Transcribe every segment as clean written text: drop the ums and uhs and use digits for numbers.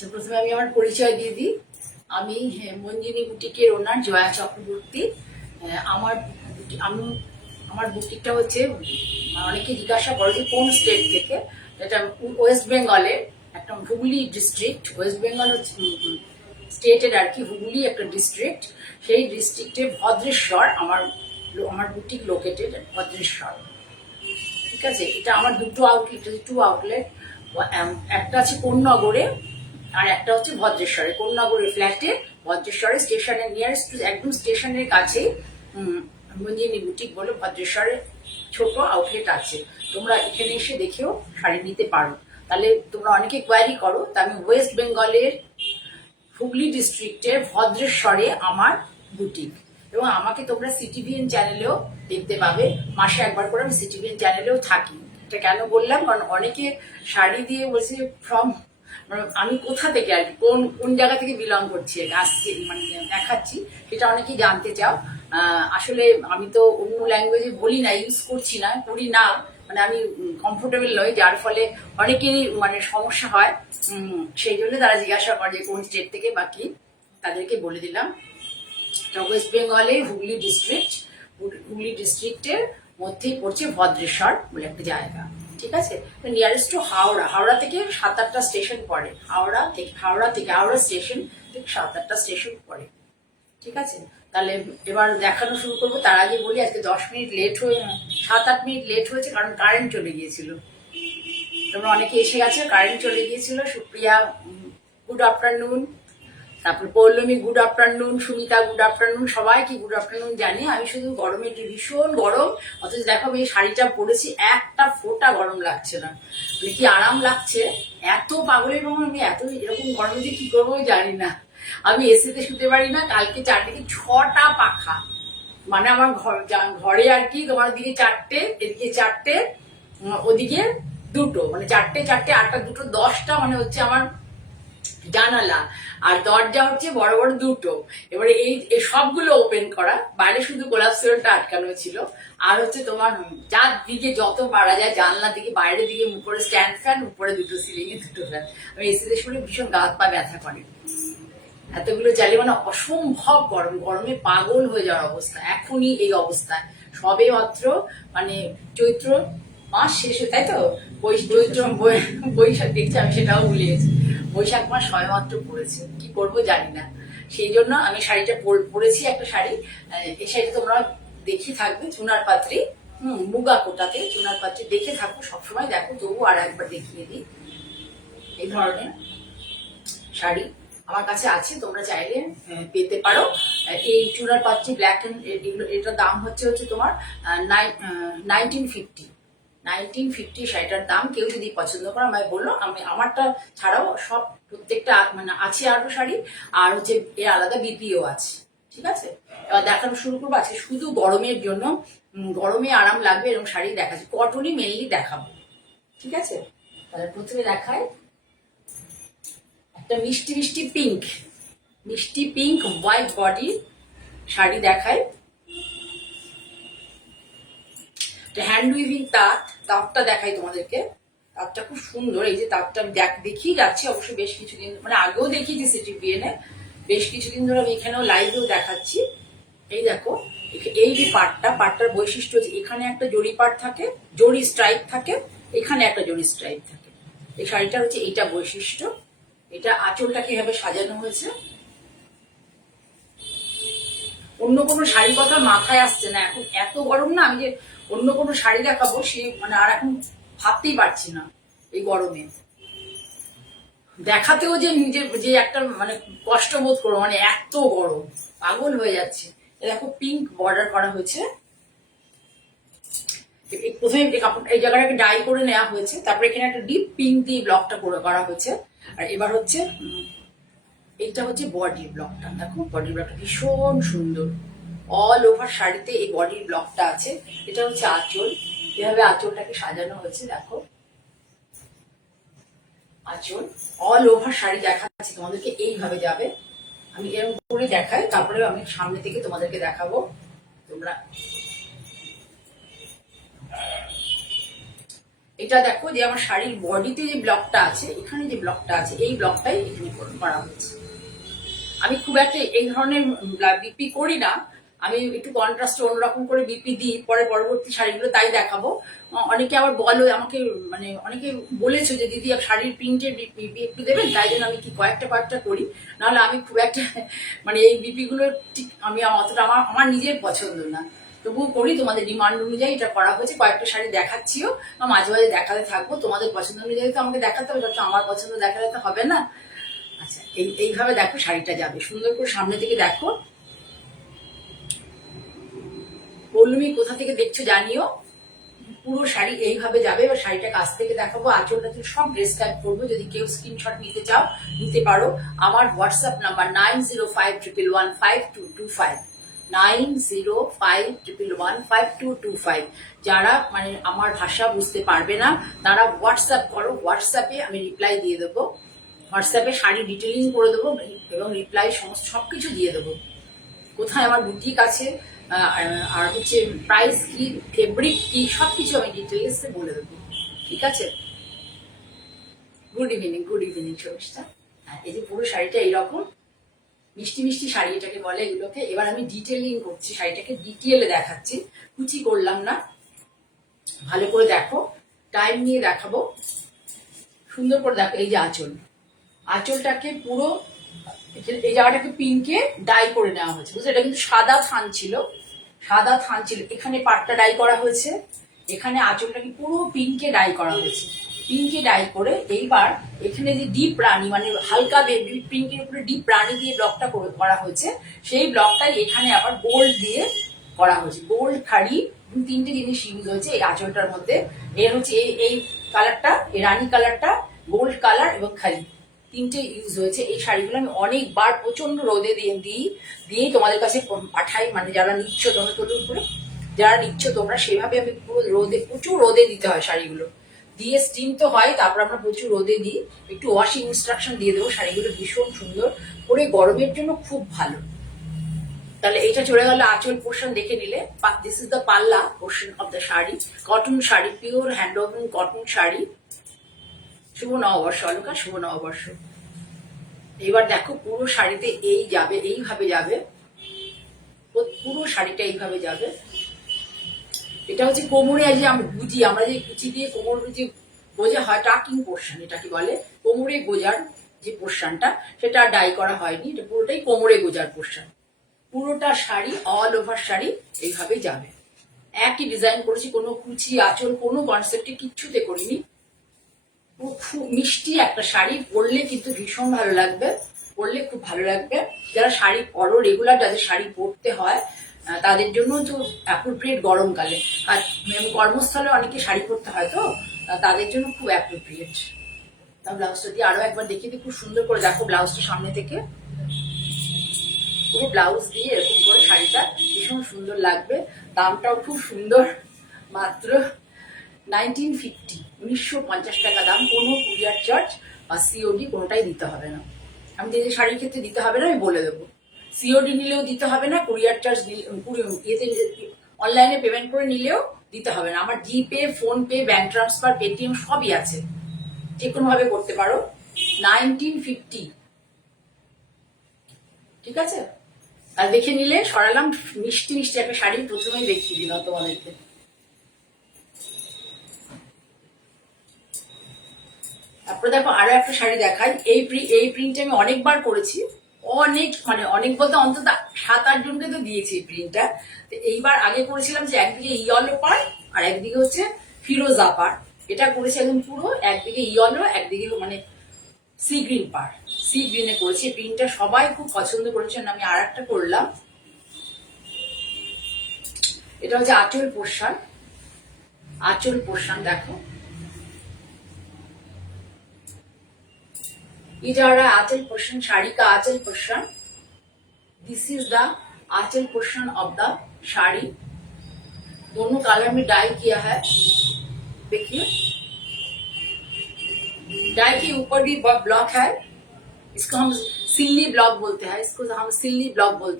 আচ্ছা, প্রথমে আমি আমার পরিচয় দিয়ে দিই। আমি মঞ্জিনী বুটিকের ওনার জয়া চক্রবর্তী। আমার আমি আমার বুটিকটা হচ্ছে, অনেকে জিজ্ঞাসা করে যে কোন স্টেট থেকে। এটা ওয়েস্ট বেঙ্গলের একটা হুগলি ডিস্ট্রিক্ট। ওয়েস্ট বেঙ্গল হচ্ছে স্টেটের আর কি, হুগলি একটা ডিস্ট্রিক্ট। সেই ডিস্ট্রিক্টে ভদ্রেশ্বর আমার আমার বুটিক লোকেটেড ভদ্রেশ্বর। ঠিক আছে, এটা আমার দুটো আউটলেট। একটা আছে কোন্নগরে আর একটা হচ্ছে ভদ্রেশ্বরে। কোন্নগরের ফ্ল্যাটে, ভদ্রেশ্বরে স্টেশনের নিয়ারেস্ট, একদম স্টেশনের কাছে মঞ্জিনী বুটিক বলে ভদ্রেশ্বরে ছোট আউটলেট আছে। তোমরা এখানে এসে দেখেও শাড়ি নিতে পারো। তাহলে তোমরা অনেকে কোয়ারি করো, তা আমি ওয়েস্ট বেঙ্গলের হুগলি ডিস্ট্রিক্টের ভদ্রেশ্বরে আমার বুটিক। এবং আমাকে তোমরা সিটিভিএন চ্যানেলেও দেখতে পাবে। মাসে একবার করে আমি সিটিভিএন চ্যানেলেও থাকি। এটা কেন বললাম, কারণ অনেকে শাড়ি দিয়ে বলছে ফ্রম, আমি কোথা থেকে আর কি, কোন কোন জায়গা থেকে বিলং করছি, আসছি, মানে দেখাচ্ছি, সেটা অনেকেই জানতে চাও। আসলে আমি তো অন্য ল্যাঙ্গুয়েজে বলি না, ইউজ করছি না, করি না, মানে আমি কমফোর্টেবল নই, যার ফলে অনেকেরই মানে সমস্যা হয়। সেই জন্য তারা জিজ্ঞাসা করে যে কোন স্টেট থেকে, বাকি তাদেরকে বলে দিলাম। ওয়েস্ট বেঙ্গলে হুগলি ডিস্ট্রিক্টের মধ্যেই পড়ছে ভদ্রেশ্বর বলে একটা জায়গা। ঠিক আছে, নিয়ারেস্ট টু হাওড়া। হাওড়া থেকে 7-8টা স্টেশন পড়ে। হাওড়া স্টেশন থেকে 7-8টা স্টেশন পড়ে। ঠিক আছে, তাহলে এবার দেখানো শুরু করবো। তার আগে বলি, আজকে 10 মিনিট লেট হয়ে, 7-8 মিনিট লেট হয়েছে, কারণ কারেন্ট চলে গিয়েছিল। তোমরা অনেকে এসে গেছে, কারেন্ট চলে গিয়েছিল। সুপ্রিয়া গুড আফটারনুন, তারপর Poulami good afternoon, Sumita good afternoon, সবাইকে গুড আফটারনুন জানি। আমি শুধু গরমে, ভীষণ গরম, অথচ দেখো আমি এই শাড়িটা পরেছি, একটা ফোঁটা গরম লাগছে না, মানে কি আরাম লাগছে। এত পাগলের রকম আমি এরকম গরমে যে কি করবো জানি না। আমি এসিতে শুতে পারি না। কালকে চারদিকে 6টা পাখা, মানে আমার ঘরে আর কি, তোমার দিকে 4টে, এদিকে 4টে, ওদিকে 2টো, মানে 4টে 8টা 2টো 10টা, মানে হচ্ছে আমার জানালা। আর দরজা হচ্ছে বড় বড় 2টো। এবারে এই সবগুলো ওপেন করা, বাইরে শুধু কোলাপসিবলটা আটকানো ছিল। আর হচ্ছে তোমার যার দিকে যত পারা যায়, জানলা দিকে, বাইরের দিকে, উপরে স্ট্যান্ড ফ্যান, উপরে 2টো সিলিং এ 2টো ফ্যান। আমি এসিতে শুনে ভীষণ গা হাত পা ব্যথা করে, এতগুলো চালিয়ে, মানে অসম্ভব গরম, গরমে পাগল হয়ে যাওয়ার অবস্থা। এখনই এই অবস্থা, সবে মাত্র মানে চৈত্র মাস শেষে, তাই তো, বৈশাখ দেখছি, আমি সেটাও ভুলে গেছি। বৈশাখ মাস সবে মাত্র পড়েছে, কি করবো জানি না। সেই জন্য আমি শাড়িটা পরেছি, একটা শাড়ি। এই শাড়িটা তোমরা দেখি থাকবে, চুনার পাত্রি, মুগা কোটাতে চুনার পাত্রি, দেখে থাকবো সবসময়, দেখো, তবু আর একবার দেখিয়ে দিই। এই ধরনের শাড়ি আমার কাছে আছে, তোমরা চাইলে পেতে পারো। এই চুনার পাত্রি ব্ল্যাক এন্ড, এটার দাম হচ্ছে তোমার 1950 শাড়িটার দাম। কেউ যদি পছন্দ করো আমায় বললো, আমি আমারটা ছাড়াও সব প্রত্যেকটা মানে আছে আরো শাড়ি, আর হচ্ছে এর আলাদা বিপিও আছে। ঠিক আছে, এবার দেখানো শুরু করবো। আজকে শুধু গরমের জন্য, গরমে আরাম লাগবে এরকম শাড়ি দেখাচ্ছি, কটনই মেনলি দেখাবো। ঠিক আছে, তাহলে প্রথমে দেখায় একটা মিষ্টি পিঙ্ক হোয়াইট বডি শাড়ি দেখায়। হ্যান্ড উইভিং তাঁতটা দেখাই তোমাদেরকে। তাঁতটা খুব সুন্দর। এই যে তাঁতটা আমি দেখিয়ে যাচ্ছি, অবশ্য বেশ কিছুদিন, মানে আগেও দেখিয়েছি সিটিভিএনে, বেশ কিছুদিন ধরে আমি এখানেও লাইভেও দেখাচ্ছি। এই দেখো, এই যে পাটটার বৈশিষ্ট্য হচ্ছে, এখানে একটা জরি পাট থাকে, জরি স্ট্রাইপ থাকে, এখানে একটা জরি স্ট্রাইপ থাকে। এই শাড়িটা হচ্ছে এইটা বৈশিষ্ট্য। এটা আঁচলটাকে এভাবে সাজানো হয়েছে। অন্য কোনো শাড়ি কথা মাথায় আসছে না এখন, এত গরম না, আমি যে অন্য কোনো শাড়ি দেখাবো সে মানে আর এখন ভাবতেই পারছি না। এই গরমে দেখাতেও যে নিজের যে একটা মানে কষ্ট বোধ করবো, মানে এত গরম, পাগল হয়ে যাচ্ছে। দেখো, পিঙ্ক বর্ডার করা হয়েছে। প্রথমে এই জায়গাটাকে ডাই করে নেওয়া হয়েছে, তারপরে এখানে একটা ডিপ পিঙ্ক দিয়ে ব্লকটা করা হয়েছে। আর এবার হচ্ছে এইটা হচ্ছে বডির ব্লকটা। দেখো, বডির ব্লকটা ভীষণ সুন্দর, অল ওভার শাড়িতে এই বডির ব্লকটা আছে। এটা হচ্ছে আঁচল, এভাবে আঁচলটাকে সাজানো হয়েছে। দেখো, আঁচল অল ওভার শাড়ি দেখাচ্ছি তোমাদেরকে, এইভাবে যাবে। আমি এরকম করে দেখাই, তারপরে আমি সামনে থেকে তোমাদেরকে দেখাবো। তোমরা এটা দেখো যে আমার শাড়ির বডিতে যে ব্লকটা আছে, এখানে যে ব্লকটা আছে, এই ব্লকটাই এখানে করা হয়েছে। আমি খুব একটা এই ধরনের বিপি করি না, আমি একটু কন্ট্রাস্টে অন্যরকম করে বিপি দিই পরে পরবর্তী শাড়িগুলো, তাই দেখাবো। অনেকে আবার বলো আমাকে, মানে অনেকে বলেছো যে দিদি শাড়ির প্রিন্টের বিপি একটু দেবেন, তাই জন্য আমি কি কয়েকটা করি। নাহলে আমি খুব একটা মানে এই বিপি গুলো ঠিক আমি অতটা আমার নিজের পছন্দ না, তবুও করি। তোমাদের ডিমান্ড অনুযায়ী এটা করা হয়েছে। কয়েকটা শাড়ি দেখাচ্ছিও, মাঝে মাঝে দেখাতে থাকবো। তোমাদের পছন্দ অনুযায়ী তো আমাকে দেখাতে হবে, সবসময় আমার পছন্দ দেখালে তো হবে না। আচ্ছা, এইভাবে দেখো শাড়িটা যাবে, সুন্দর করে সামনে থেকে দেখো। পল্লবী কোথা থেকে দেখছো জানিও। পুরো শাড়ি এইভাবে যাবে। এবার শাড়িটা কাছ থেকে দেখাবো, আঁচল টাচল সব ডেসক্রাইব করবো। যদি কেউ স্ক্রিনশট নিতে চাও নিতে পারো। আমার হোয়াটসঅ্যাপ নাম্বার 9051115225, 9051115225। যারা মানে আমার ভাষা বুঝতে পারবে না তারা হোয়াটসঅ্যাপ করো, হোয়াটসঅ্যাপে আমি রিপ্লাই দিয়ে দেবো। হোয়াটসঅ্যাপে শাড়ি ডিটেলিং করে দেবো এবং রিপ্লাই সমস্ত সবকিছু দিয়ে দেবো। কোথায় আমার বুটিক আছে, আর হচ্ছে প্রাইস কি, ফেব্রিক কি, সবকিছু আমি ডিটেলসে বলে দেবো। ঠিক আছে? Good evening Sharmishtha. এই যে পুরো শাড়িটা এইরকম মিষ্টি মিষ্টি শাড়ি এটাকে বলে এগুলোকে। এবার আমি ডিটেলিং করছি, শাড়িটাকে ডিটেলে দেখাচ্ছি, কুচি করলাম না। ভালো করে দেখো, টাইম নিয়ে দেখাবো, সুন্দর করে দেখো। এই যে আঁচলটাকে পুরো এই জায়গাটাকে পিঙ্কে ডাই করে নেওয়া হয়েছে, বুঝলে? এটা কিন্তু সাদা থান ছিল, এখানে পাটটা ডাই করা হয়েছে, এখানে আঁচলটাকে পুরো পিঙ্কে ডাই করা হয়েছে। পিঙ্কে ডাই করে এইবার এখানে যে ডিপ রানী, মানে হালকা বেবি পিঙ্কের উপরে ডিপ রানী দিয়ে ব্লকটা করা হয়েছে, সেই ব্লকটাই এখানে আবার গোল্ড দিয়ে করা হয়েছে। গোল্ড খাড়ি, তিনটে জিনিস ইউজ হয়েছে এই আঁচলটার মধ্যে। এর হচ্ছে এই কালারটা, এই রানী কালারটা, গোল্ড কালার এবং খালি, তিনটে ইউজ হয়েছে। এই শাড়িগুলো আমি অনেকবার প্রচন্ড রোদে দিয়েই তোমাদের কাছে পাঠাই, মানে যারা নিচ্ছ তোমরা, তোদের উপরে যারা নিচ্ছ তোমরা, সেভাবে আমি পুরো প্রচুর রোদে দিতে হয় শাড়িগুলো, দিয়ে স্টিম তো হয়, তারপর আমরা প্রচুর রোদে দিই। একটু ওয়াশিং ইনস্ট্রাকশন দিয়ে দেবো। শাড়িগুলো ভীষণ সুন্দর করে, গরমের জন্য খুব ভালো। তাহলে এটা চলে গেল আঁচল পোর্শন দেখে নিলে। This is the palla portion of the sari. Cotton sari, pure handwoven cotton sari. শুভ নববর্ষ অলকা, শুভ নববর্ষ। এবার দেখো পুরো শাড়িতে এই যাবে, এইভাবে যাবে, পুরো শাড়িটা এইভাবে যাবে। এটা হচ্ছে কোমরে যে আমরা গুজি, আমরা যে কুচি দিয়ে কোমর যে গোজা হয়, টাকিং পোর্শন এটাকে বলে। কোমরে গোজার যে পোর্শনটা, সেটা ডাই করা হয়নি, এটা পুরোটাই কোমরে গোজার পোর্শন। পুরোটা শাড়ি, অল ওভার শাড়ি এইভাবে যাবে। একই ডিজাইন করেছি, কোনো কুচি আঁচল কোনো কনসেপ্টে কিচ্ছুতে করিনি। খুব মিষ্টি একটা শাড়ি, পরলে কিন্তু ভীষণ ভালো লাগবে, পরলে খুব ভালো লাগবে। যারা শাড়ি পরো রেগুলার, যাদের শাড়ি পরতে হয় তাদের জন্য তো অ্যাপ্রোপ্রিয়েট গরমকালে। আর কর্মস্থলে অনেকে শাড়ি পরতে হয়, তো তাদের জন্য খুব অ্যাপ্রোপ্রিয়েট। ব্লাউজটা দিয়ে আরো একবার দেখিয়ে দিই, খুব সুন্দর করে দেখো ব্লাউজটা সামনে থেকে। পুরো ব্লাউজ দিয়ে এরকম করে শাড়িটা ভীষণ সুন্দর লাগবে। দামটাও খুব সুন্দর, মাত্র 1950, 1950 টাকা দাম। কোনো কুরিয়ার চার্জ বা সিওডি কোনোটাই দিতে হবে না। আমি যে শাড়ির ক্ষেত্রে দিতে হবে না আমি বলে দেবো। সিওডি নিলেও দিতে হবে না, কুরিয়ার চার্জ ইয়েতে অনলাইনে পেমেন্ট করে নিলেও দিতে হবে না। আমার জিপে, ফোনপে, ব্যাংক ট্রান্সফার, পেটিএম সবই আছে, যে কোনো ভাবে করতে পারো। 1950, ঠিক আছে? আর দেখে নিলে সরালাম, মিষ্টি মিষ্টি একটা শাড়ি প্রথমেই দেখিয়ে দিলাম তোমাদেরকে। তারপরে দেখো আরো একটা শাড়ি দেখাই। এই প্রিন্টটা আমি অনেকবার করেছি, অনেক বলতে অন্তত 7-8 জনকে তো দিয়েছি এই প্রিন্টটা। এইবার আগে করেছিলাম যে একদিকে ইয়েলো পার আর একদিকে হচ্ছে ফিরোজা পার। এটা করেছি একদম পুরো একদিকে ইয়েলো, একদিকে মানে সি গ্রিন পার, সি গ্রিনে করেছি। প্রিন্টটা সবাই খুব পছন্দ করেছেন। আমি আর একটা করলাম, এটা হচ্ছে আঁচল পোর্শন দেখো। ये जा रहा है आंचल पोर्शन, साड़ी का आंचल portion. This is the aanchal portion of the sari. दोनों कलर में डाई किया है, देखिए। डाई के ऊपर भी ब्लॉक है, इसको हम सिल्ली ब्लॉक बोलते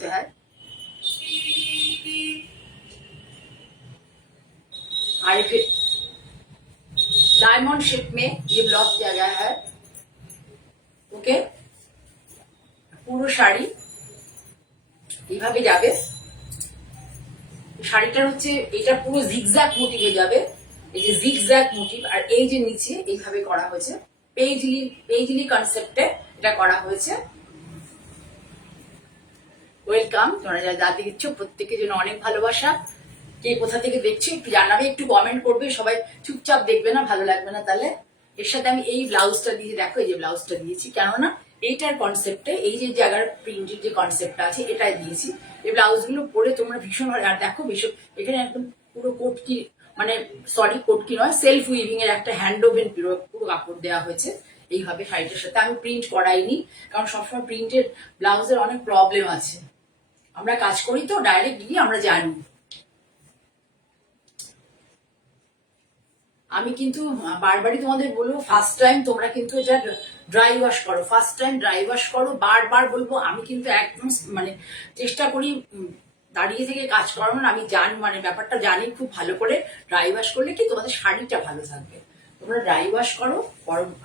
हैं, और फिर डायमंड शेप में ये ब्लॉक किया गया है। ওকে, পুরো শাড়ি এইভাবে যাবে। শাড়িটার হচ্ছে এটা পুরো জিগজ্যাগ মোটিভে যাবে, এই যে জিগজ্যাগ মোটিভ, আর এই যে নিচে এইভাবে করা হয়েছে পেজলি পেজলি কনসেপ্টে এটা করা হয়েছে। ওয়েলকাম, তোমরা যারা জানতে ইচ্ছো প্রত্যেকের জন্য অনেক ভালোবাসা। কে কোথা থেকে দেখছো একটু জানাবে, একটু কমেন্ট করবে, সবাই চুপচাপ দেখবে না, ভালো লাগবে না তাহলে। এর সাথে আমি এই ব্লাউজটা দিয়ে, দেখো এই যে ব্লাউজটা দিয়েছি, কেননা এইটার কনসেপ্টে এই যে জায়গার প্রিন্টের যে কনসেপ্টটা আছে এটাই দিয়েছি। এই ব্লাউজগুলো পরে তোমরা ভীষণ ভালো, আর দেখো ভীষণ এখানে একদম পুরো কোটকি, মানে সরি কোটকি নয়, সেলফ উইভিং এর একটা হ্যান্ড ওভেন পুরো কাপড় দেওয়া হয়েছে এইভাবে শাড়িটার সাথে। আমি প্রিন্ট করাইনি, কারণ সবসময় প্রিন্টের ব্লাউজের অনেক প্রবলেম আছে, আমরা কাজ করি তো ডাইরেক্ট গিয়ে আমরা জানি। আমি কিন্তু বারবারই তোমাদের বলবো, ফার্স্ট টাইম তোমরা কিন্তু এটা ড্রাই ওয়াশ করো, ফার্স্ট টাইম ড্রাই ওয়াশ করো। বারবার বলবো, আমি কিন্তু একদম মানে চেষ্টা করি দাঁড়িয়ে থেকে কাজ করানোর। আমি জানি, মানে ব্যাপারটা জানি খুব ভালো করে। ড্রাই ওয়াশ করলে কি তোমাদের শাড়িটা ভালো থাকবে। তোমরা ড্রাই ওয়াশ করো,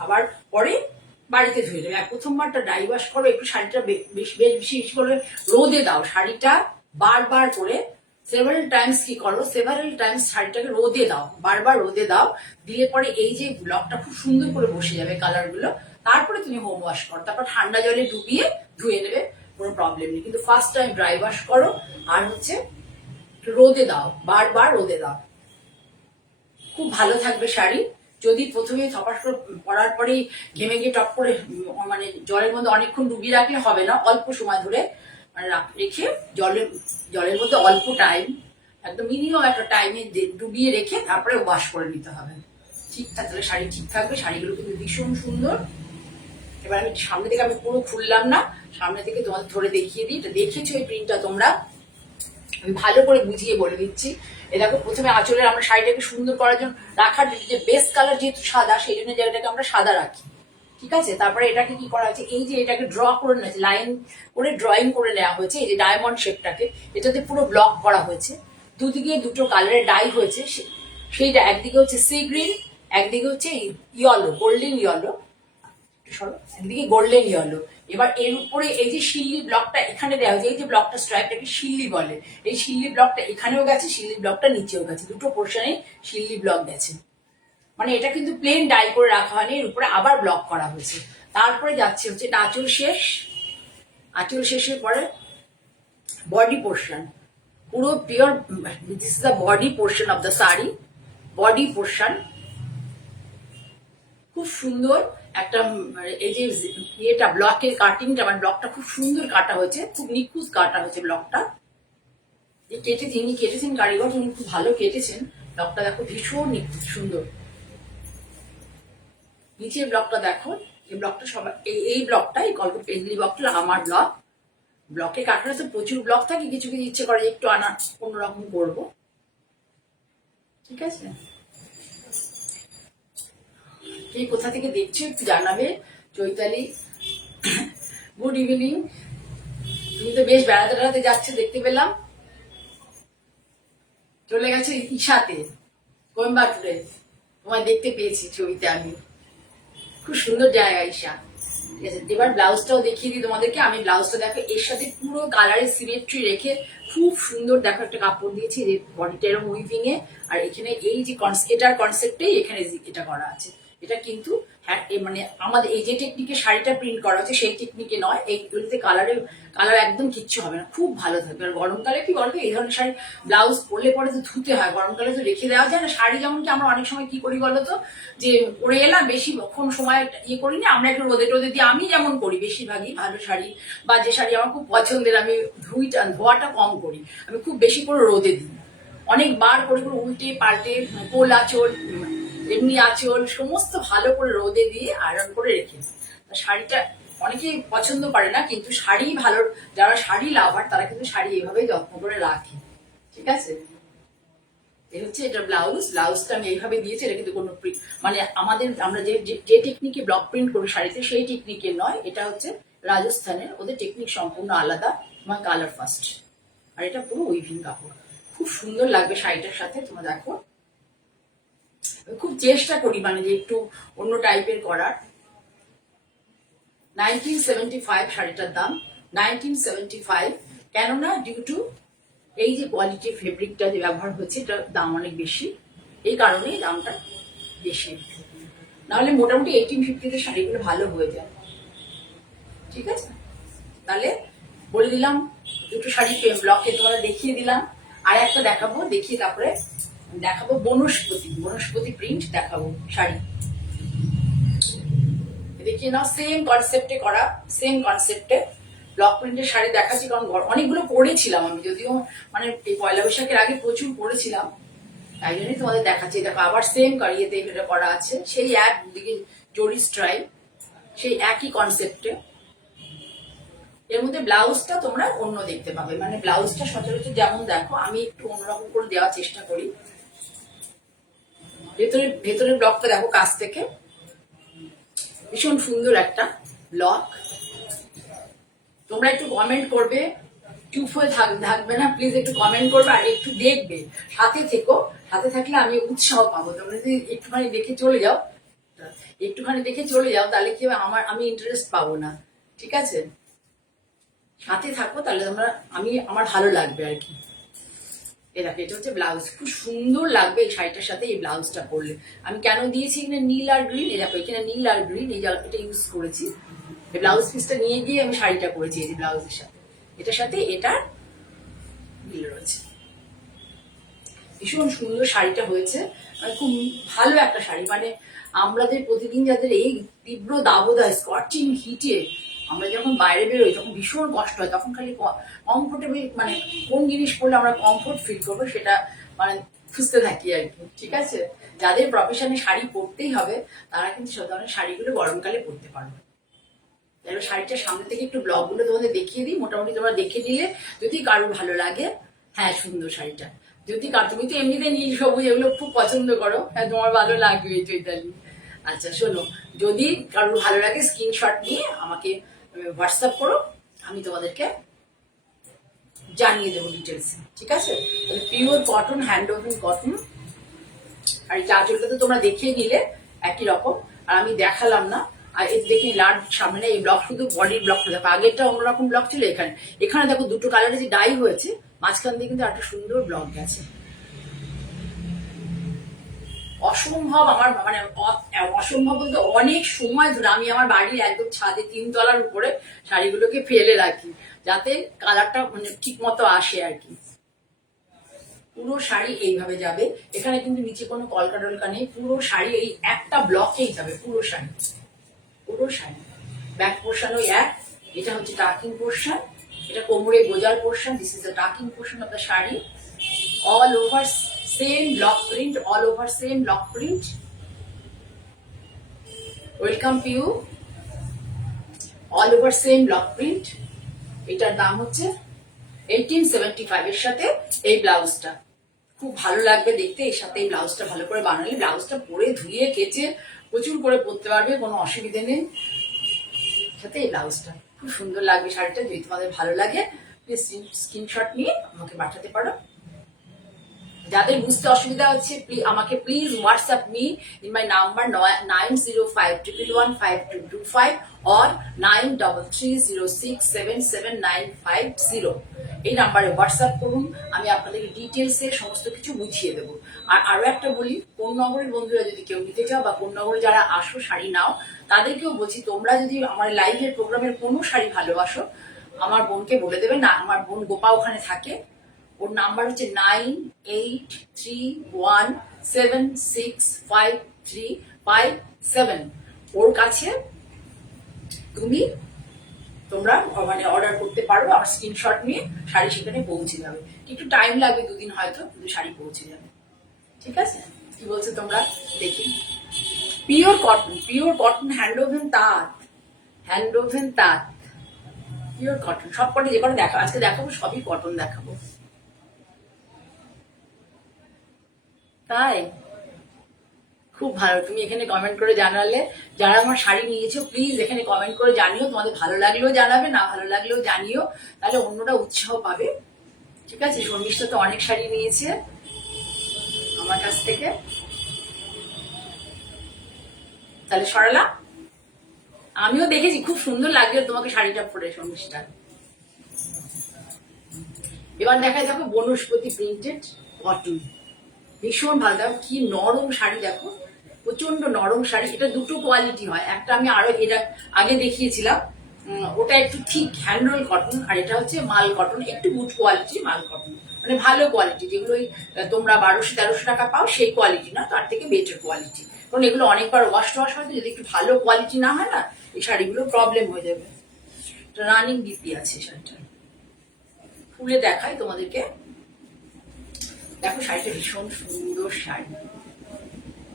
আবার পরে বাড়িতে ধুয়ে নেবে। প্রথমবারটা ড্রাই ওয়াশ করো, একটু শাড়িটা বেশি বেশি করে রোদে দাও, শাড়িটা বারবার করে সেভারেল টাইমস কি করো, সেভারেল টাইমস শাড়িটাকে রোদে দাও, বারবার রোদে দাও। দিয়ে পরে এই যে ব্লকটা খুব সুন্দর করে বসে যাবে কালার গুলো। তারপরে তুমি হোম ওয়াশ করো, তারপর ঠান্ডা জলে ডুবিয়ে ধুয়ে নেবে, কোনো প্রবলেম নেই। কিন্তু ফার্স্ট টাইম ড্রাই ওয়াশ করো, আর হচ্ছে রোদে দাও, বারবার রোদে দাও, খুব ভালো থাকবে শাড়ি। যদি প্রথমে থপাস করে পরার পরেই ঘেমে গিয়ে টপ করে মানে জলের মধ্যে অনেকক্ষণ ডুবিয়ে রাখলে হবে না, অল্প সময় ধরে মানে রেখে জলের মধ্যে অল্প টাইম, একদম মিনিমাম একটা টাইমে ডুবিয়ে রেখে তারপরে ওয়াশ করে নিতে হবে। ঠিকঠাক তাহলে শাড়ি ঠিক থাকবে। শাড়িগুলো কিন্তু ভীষণ সুন্দর। এবার আমি সামনে থেকে আমি পুরো খুললাম না, সামনে থেকে তোমাদের ধরে দেখিয়ে দিই। এটা দেখেছো এই প্রিন্টটা তোমরা, আমি ভালো করে বুঝিয়ে বলে দিচ্ছি। এ দেখো, প্রথমে আঁচলের আমরা শাড়িটাকে সুন্দর করার জন্য রাখার যে বেস কালার যেহেতু সাদা, সেই জন্য জায়গাটাকে আমরা সাদা রাখি, ঠিক আছে। তারপরে এটাকে কি করা হয়েছে, এই যে এটাকে ড্র করে নিয়েছে, লাইন করে ড্রয়িং করে নেওয়া হয়েছে, এই যে ডায়মন্ড শেপটাকে এটাতে পুরো ব্লক করা হয়েছে। দুদিকে দুটো কালারের ডাই হয়েছে, সেইটা একদিকে হচ্ছে সি গ্রিন, একদিকে হচ্ছে ইয়েলো, গোল্ডেন ইয়েলো, একদিকে গোল্ডেন ইয়েলো। এবার এর উপরে এই যে শিল্লি ব্লকটা এখানে দেওয়া হয়েছে, এই যে ব্লকটা স্ট্রাইপটাকে শিল্লি বলে, এই শিল্লি ব্লকটা এখানেও গেছে, শিল্লি ব্লকটা নিচেও গেছে, দুটো পোর্শনে শিল্লি ব্লক গেছে। মানে এটা কিন্তু প্লেন ডাই করে রাখা হয়নি, এর উপরে আবার ব্লক করা হয়েছে। তারপরে যাচ্ছে হচ্ছে আঁচল শেষ, আঁচল শেষের পরে বডি পোর্শন, পুরো pure, this is the body portion of the sari. Body portion খুব সুন্দর একটা, এই যে ইয়েটা ব্লকের কাটিংটা, মানে ব্লকটা খুব সুন্দর কাটা হয়েছে, খুব নিখুঁত কাটা হয়েছে ব্লকটা। যিনি কেটেছেন কারিগর, তিনি খুব ভালো কেটেছেন ব্লকটা। দেখো ভীষণ নিখুঁত সুন্দর। নিচের ব্লকটা দেখো, এই ব্লকটা সবাই এই ব্লকটা, এই গল্প পেজলি ব্লকটা আমার ব্লক। ব্লকে কাটার তো প্রচুর ব্লক থাকে, কিছু কিছু ইচ্ছে করে একটু আনা অন্যরকম করবো, ঠিক আছে। কে কোথা থেকে দেখছো একটু জানাবে। Chaitali, good evening. তুমি তো বেশ বেড়াতে বেড়াতে যাচ্ছ দেখতে পেলাম, চলে গেছে ইশাতে, কোয়েম্বাটুরে, তোমায় দেখতে পেয়েছি ছবিতে আমি। খুব সুন্দর জায়গা ঈশা, ঠিক আছে। এবার ব্লাউজটাও দেখিয়ে দিই তোমাদেরকে। আমি ব্লাউজটা দেখো এর সাথে পুরো কালারের সিমেট্রি রেখে খুব সুন্দর দেখো একটা কাপড় দিয়েছি, যে বডিটা এরকম উইভিং এ, আর এখানে এই যে এটার কনসেপ্টেই এখানে এটা করা আছে। এটা কিন্তু হ্যাঁ মানে আমাদের এই যে টেকনিকে শাড়িটা প্রিন্ট করা হচ্ছে সেই টেকনিকে নয়, এইগুলিতে কালার একদম কিচ্ছু হবে না, খুব ভালো থাকবে। আর গরমকালে কি বলতো, এই ধরনের শাড়ি ব্লাউজ পরলে পরে তো ধুতে হয়, গরমকালে তো রেখে দেওয়া যায় না। শাড়ি যেমন কি আমরা অনেক সময় কি করি বলতো, যে পরে এলাম বেশিক্ষণ সময় ইয়ে করি না, আমরা একটু রোদে টোদে দিই, আমি যেমন করি বেশিরভাগই ভালো শাড়ি বা যে শাড়ি আমার খুব পছন্দের, আমি ধোয়াটা কম করি, আমি খুব বেশি করে রোদে দিই। অনেকবার করে করে উল্টে পাল্টে কোল আঁচল, এমনি আঁচল সমস্ত ভালো করে রোদে দিয়ে আয়রন করে রেখে দিই। শাড়িটা অনেকেই পছন্দ করে না, কিন্তু শাড়ি ভালো, যারা শাড়ি লাভার তারা কিন্তু শাড়ি এভাবেই যত্ন করে রাখে, ঠিক আছে। এই হচ্ছে এটা ব্লাউজটা আমি এইভাবে দিয়েছি। এটা কিন্তু কোনো মানে আমরা যে টেকনিকে ব্লক প্রিন্ট করি শাড়িতে সেই টেকনিকে নয়, এটা হচ্ছে রাজস্থানের, ওদের টেকনিক সম্পূর্ণ আলাদা, এবং কালার ফার্স্ট। আর এটা পুরো উইভিং কাপড়, খুব সুন্দর লাগবে শাড়িটার সাথে। তোমরা দেখো আমি খুব চেষ্টা করি মানে যে একটু অন্য টাইপের করার। 1975 শাড়িটার দাম, 1975। কেননা ডিউ টু এই যে কোয়ালিটি ফেব্রিকটা যে ব্যবহার হচ্ছে এটার দাম অনেক বেশি, এই কারণেই দামটা বেশি। নাহলে মোটামুটি 1850-তে শাড়িগুলো ভালো হয়ে যায়। ঠিক আছে, তাহলে বলে দিলাম দুটো শাড়ি ব্লকে তোমরা দেখিয়ে দিলাম। আর একটা দেখাবো, দেখিয়ে তারপরে দেখাবো বনস্পতি প্রিন্ট দেখাবো শাড়ি। দেখিয়ে নাও, সেম কনসেপ্টে করা, সেম কনসেপ্টে ব্লক প্রিন্টের শাড়ি দেখাচ্ছি। কারণ অনেকগুলো পরেছিলাম আমি, যদিও মানে এই পয়লা বৈশাখের আগে প্রচুর পরেছিলাম, তাই জন্যই তোমাদের দেখাচ্ছি। দেখো আবার সেম কারিয়েতে এটা করা আছে, সেই এক দিকে জরি স্ট্রাইপ, সেই একই কনসেপ্টে। এর মধ্যে ব্লাউজটা তোমরা অন্য দেখতে পাবে, মানে ব্লাউজটা সচরাচর যেমন দেখো আমি একটু অন্যরকম করে দেওয়ার চেষ্টা করি। ভেতরের ব্লকটা দেখো কাছ থেকে, ভীষণ সুন্দর একটা ব্লক। তোমরা একটু কমেন্ট করবে, চুপ হয়ে থাকবে না প্লিজ, একটু কমেন্ট করবে আর একটু দেখবে, সাথে থেকো। সাথে থাকলে আমি উৎসাহ পাবো। তোমরা যদি একটুখানি দেখে চলে যাও তাহলে কি হবে, আমি ইন্টারেস্ট পাবো না। ঠিক আছে, সাথে থাকো তাহলে তোমরা আমার ভালো লাগবে আর কি। এটা হচ্ছে ব্লাউজ, খুব সুন্দর লাগবে এই শাড়িটার সাথে এই ব্লাউজটা পরলে। আমি কেন দিয়েছি এখানে নীল আর গ্রিন, দেখো এখানে নীল আর গ্রিন এটা ইউজ করেছি। এই ব্লাউজ পিসটা নিয়ে গিয়ে আমি শাড়িটা করেছি এই যে ব্লাউজের সাথে, এটার সাথে এটার মিল রয়েছে। ভীষণ সুন্দর শাড়িটা হয়েছে, মানে খুব ভালো একটা শাড়ি। মানে আমাদের প্রতিদিন যাদের এই তীব্র দাবদাহ স্কচিং হিটে আমরা যখন বাইরে বেরোই তখন ভীষণ কষ্ট হয়, তখন খালি কমফোর্টেবল মানে কোন জিনিস পরলে আমরা কমফোর্ট ফিল করবো সেটা মানে খুঁজতে থাকি আর কি। ঠিক আছে, যাদের প্রফেশনে শাড়ি পরতেই হবে তারা কিন্তু সব ধরনের শাড়িগুলো গরমকালে পরতে পারবে। এবার শাড়িটার সামনে থেকে একটু ব্লগ গুলো তোমাদের দেখিয়ে দিই, মোটামুটি তোমরা দেখে নিলে যদি কারোর ভালো লাগে। হ্যাঁ, সুন্দর শাড়িটা। যদি তুমি তো এমনিতে নীল সবুজ এগুলো খুব পছন্দ করো, হ্যাঁ তোমার ভালো লাগবে চৈতালি। আচ্ছা শোনো, যদি কারোর ভালো লাগে স্ক্রিনশট নিয়ে আমাকে হোয়াটসঅ্যাপ করো, আমি তোমাদেরকে জানিয়ে দেবো ডিটেলস। ঠিক আছে, তাহলে pure cotton, hand woven cotton. আর এই চাঁচলটা তো তোমরা দেখিয়ে নিলে একই রকম, আর আমি দেখালাম না। আর এই দেখি লার্জ সামনে এই ব্লক, শুধু বডির ব্লকটা দেখো, আগেরটা অন্যরকম ব্লক ছিল, এখানে দেখো দুটো কালারে যে ডাই হয়েছে, মাঝখান দিয়ে কিন্তু একটা সুন্দর ব্লক গেছে। অসম্ভব আমার মানে অসম্ভব বলতে অনেক সময় ধরে আমি আমার বাড়ির একদম ছাদে 3 তলার উপরে শাড়িগুলোকে ফেলে রাখি, যাতে কালারটা মানে ঠিক মতো আসে আর কি। পুরো শাড়ি এইভাবে যাবে, এখানে কিন্তু নিচে কোনো কলকা টলকা নেই, পুরো শাড়ি এই একটা ব্লকেই যাবে। পুরো শাড়ি ব্যাক পোর্শন ওই এক, এটা হচ্ছে টাকিং পোর্শন, এটা কোমরে গোজার portion. This is the tucking portion of the sari. All over same block print, welcome to you. All over same block print. এটার দাম হচ্ছে 1875। এর সাথে এই ব্লাউজটা খুব ভালো লাগবে দেখতে। এর সাথে এই ব্লাউজটা ভালো করে বানালে, ব্লাউজটা পরে ধুয়ে কেচে প্রচুর করে পরতে পারবে, কোনো অসুবিধে নেই। সাথে এই ব্লাউজটা খুব সুন্দর লাগবে শাড়িটা। যদি তোমাদের ভালো লাগে প্লিজ স্ক্রিনশট নিয়ে আমাকে পাঠাতে পারো। যাদের বুঝতে অসুবিধা হচ্ছে আমাকে please WhatsApp me in my number 9051115225 or 9330677950। এই নাম্বারে হোয়াটসঅ্যাপ করুন, আমি আপনাদেরকে ডিটেলসে সমস্ত কিছু বুঝিয়ে দেবো। আর আরো একটা বলি, কোন নগরের বন্ধুরা যদি কেউ নিতে চাও বা কোন নগরে যারা আসো শাড়ি নাও, তাদেরকেও বলছি তোমরা যদি আমার লাইভের প্রোগ্রামের কোনো শাড়ি ভালোবাসো আমার বোনকে বলে দেবে। না, আমার বোন গোপা ওখানে থাকে, ওর নাম্বার হচ্ছে 9831765357। ওর কাছে তোমরা মানে অর্ডার করতে পারো, আমার স্ক্রিনশট নিয়ে শাড়ি সেখানে পৌঁছে যাবে। একটু টাইম লাগবে, 2 দিন হয়তো, কিন্তু শাড়ি পৌঁছে যাবে। ঠিক আছে, কি বলছো তোমরা দেখি। পিওর কটন হ্যান্ড ওভেন তাঁত, পিওর কটন। সব কটন, যে কটা দেখাবো আজকে দেখাবো সবই কটন দেখাবো। তাই খুব ভালো, তুমি এখানে কমেন্ট করে জানালে। যারা আমার শাড়ি নিয়েছো প্লিজ এখানে কমেন্ট করে জানিও, তোমাদের ভালো লাগলেও জানাবে, না ভালো লাগলেও জানিও, তাহলে অন্যরা উৎসাহ পাবে। ঠিক আছে, শর্মিষ্ঠা তো অনেক শাড়ি নিয়েছে আমার কাছ থেকে। তাহলে সরালাম। আমিও দেখেছি খুব সুন্দর লাগবে তোমাকে শাড়িটা পরে শর্মিষ্ঠা। এবার দেখায় দেখো বনস্পতি প্রিন্টেড কটন, ভীষণ ভালো। দেখো কি নরম শাড়ি, দেখো প্রচন্ড নরম শাড়ি। এটা দুটো কোয়ালিটি হয়, একটা আমি আরো এটা আগে দেখিয়েছিলাম, ওটা একটু ঠিক হ্যান্ডরোল কটন, আর এটা হচ্ছে মাল কটন, একটু গুড কোয়ালিটি মাল কটন, মানে ভালো কোয়ালিটি, যেগুলো তোমরা 1200-1300 টাকা পাও সেই কোয়ালিটি না, তার থেকে বেটার কোয়ালিটি। কারণ এগুলো অনেকবার ওয়াশ টোয়াশ হয়, যদি একটু ভালো কোয়ালিটি না হয় না এই শাড়িগুলো প্রবলেম হয়ে যাবে। রানিং ডিপি আছে শাড়িটা, খুলে দেখাই তোমাদেরকে। দেখো শাড়িটা ভীষণ সুন্দর শাড়ি,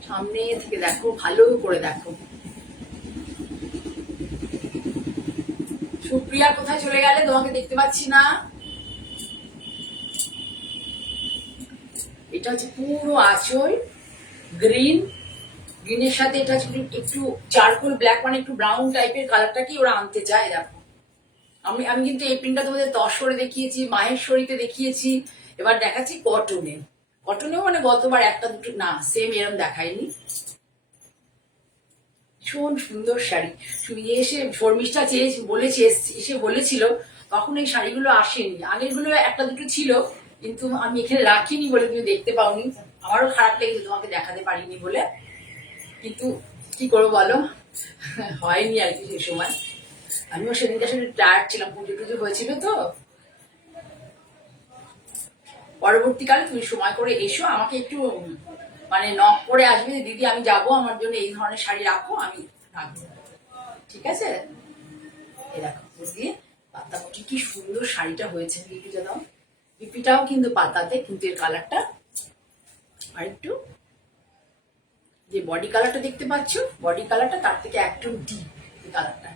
সামনে থেকে দেখো, ভালো করে দেখো। সুপ্রিয়া কোথায় চলে গেলে, তোমাকে দেখতে পাচ্ছি না। এটা হচ্ছে পুরো আঁচল গ্রিন, গ্রিনের সাথে এটা একটু চারকোল ব্ল্যাক, মানে একটু ব্রাউন টাইপের কালারটাকে ওরা আনতে চায়। দেখো আমি আমি কিন্তু এই প্রিন্টটা তোমাদের তসরে দেখিয়েছি, মাহেশ্বরীতে দেখিয়েছি, এবার দেখাচ্ছি কটনে। কটনেও মানে গতবার একটা দুটো না, সেম এরম দেখায়নি। ভীষণ সুন্দর শাড়ি। এসে শর্মিষ্ঠা বলেছে, এসে বলেছিল তখন এই শাড়িগুলো আসেনি, আগের গুলো একটা দুটো ছিল, কিন্তু আমি এখানে রাখিনি বলে তুমি দেখতে পাওনি। আমারও খারাপ লেগেছে তোমাকে দেখাতে পারিনি বলে, কিন্তু কি করবো বলো, হয়নি আর কি সেই সময়। আমিও সেদিনটা আসলে টায়ার্ড ছিলাম, পুজো টুজো হয়েছিল তো। পরবর্তীকালে তুমি সময় করে এসো, আমাকে একটু মানে নক করে আসবে, দিদি আমি যাব, আমার জন্য এই ধরনের শাড়ি রাখো, আমি রাখবো, ঠিক আছে? এই দেখো দিয়ে পাতাপটি কি সুন্দর শাড়িটা হয়েছে, লিপিটা দাও। লিপিটাও কিন্তু পাতাতে, কিন্তু এর কালারটা আর একটু, যে বডি কালারটা দেখতে পাচ্ছ, বডি কালারটা তার থেকে একটু ডিপ এই কালারটা।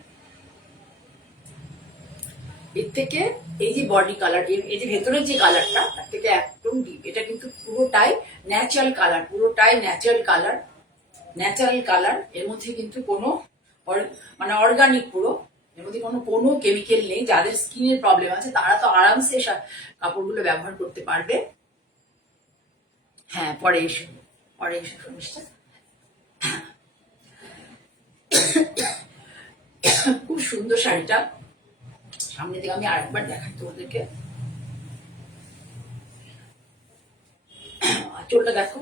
এর থেকে এই যে বডি কালার, এই যে ভেতরের যে কালারটা তার থেকে একদম ডিপ। এটা কিন্তু পুরোটাই ন্যাচারাল কালার, পুরোটাই ন্যাচারাল কালার, ন্যাচারাল কালার। এর মধ্যে কিন্তু কোনো মানে অর্গানিক, পুরো এর মধ্যে কোনো কেমিক্যাল নেই। যাদের স্কিনের প্রবলেম আছে তারা তো আরামসে কাপড়গুলো ব্যবহার করতে পারবে। হ্যাঁ পরে এসো, পরে এসো শর্মিষ্ঠা। খুব সুন্দর শাড়িটা, সামনে থেকে আমি আরেকবার দেখাই তোমাদেরকে। আঁচলটা দেখো,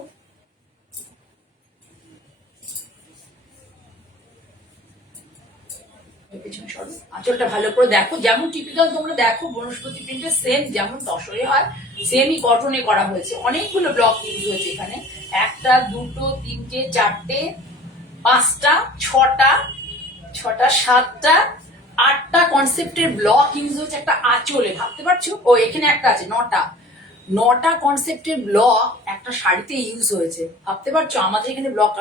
আঁচলটা ভালো করে দেখো, যেমন টিপিক্যাল তোমরা দেখো বনস্পতি প্রিন্টের সেম যেমন তসরে হয় সেমই কটনে করা হয়েছে। অনেকগুলো ব্লক ইউজ হয়েছে এখানে, একটা দুটো তিনটে চারটে পাঁচটা ছটা সাতটা আটটা কনসেপ্টের ব্লক ইউজ হয়েছে একটা আঁচলে, ভাবতে পারছো? ও এখানে একটা আছে, নটা কনসেপ্টের ব্লক একটা শাড়িতে ইউজ হয়েছে, ভাবতে পারছো? আমাদের এখানে ব্লক,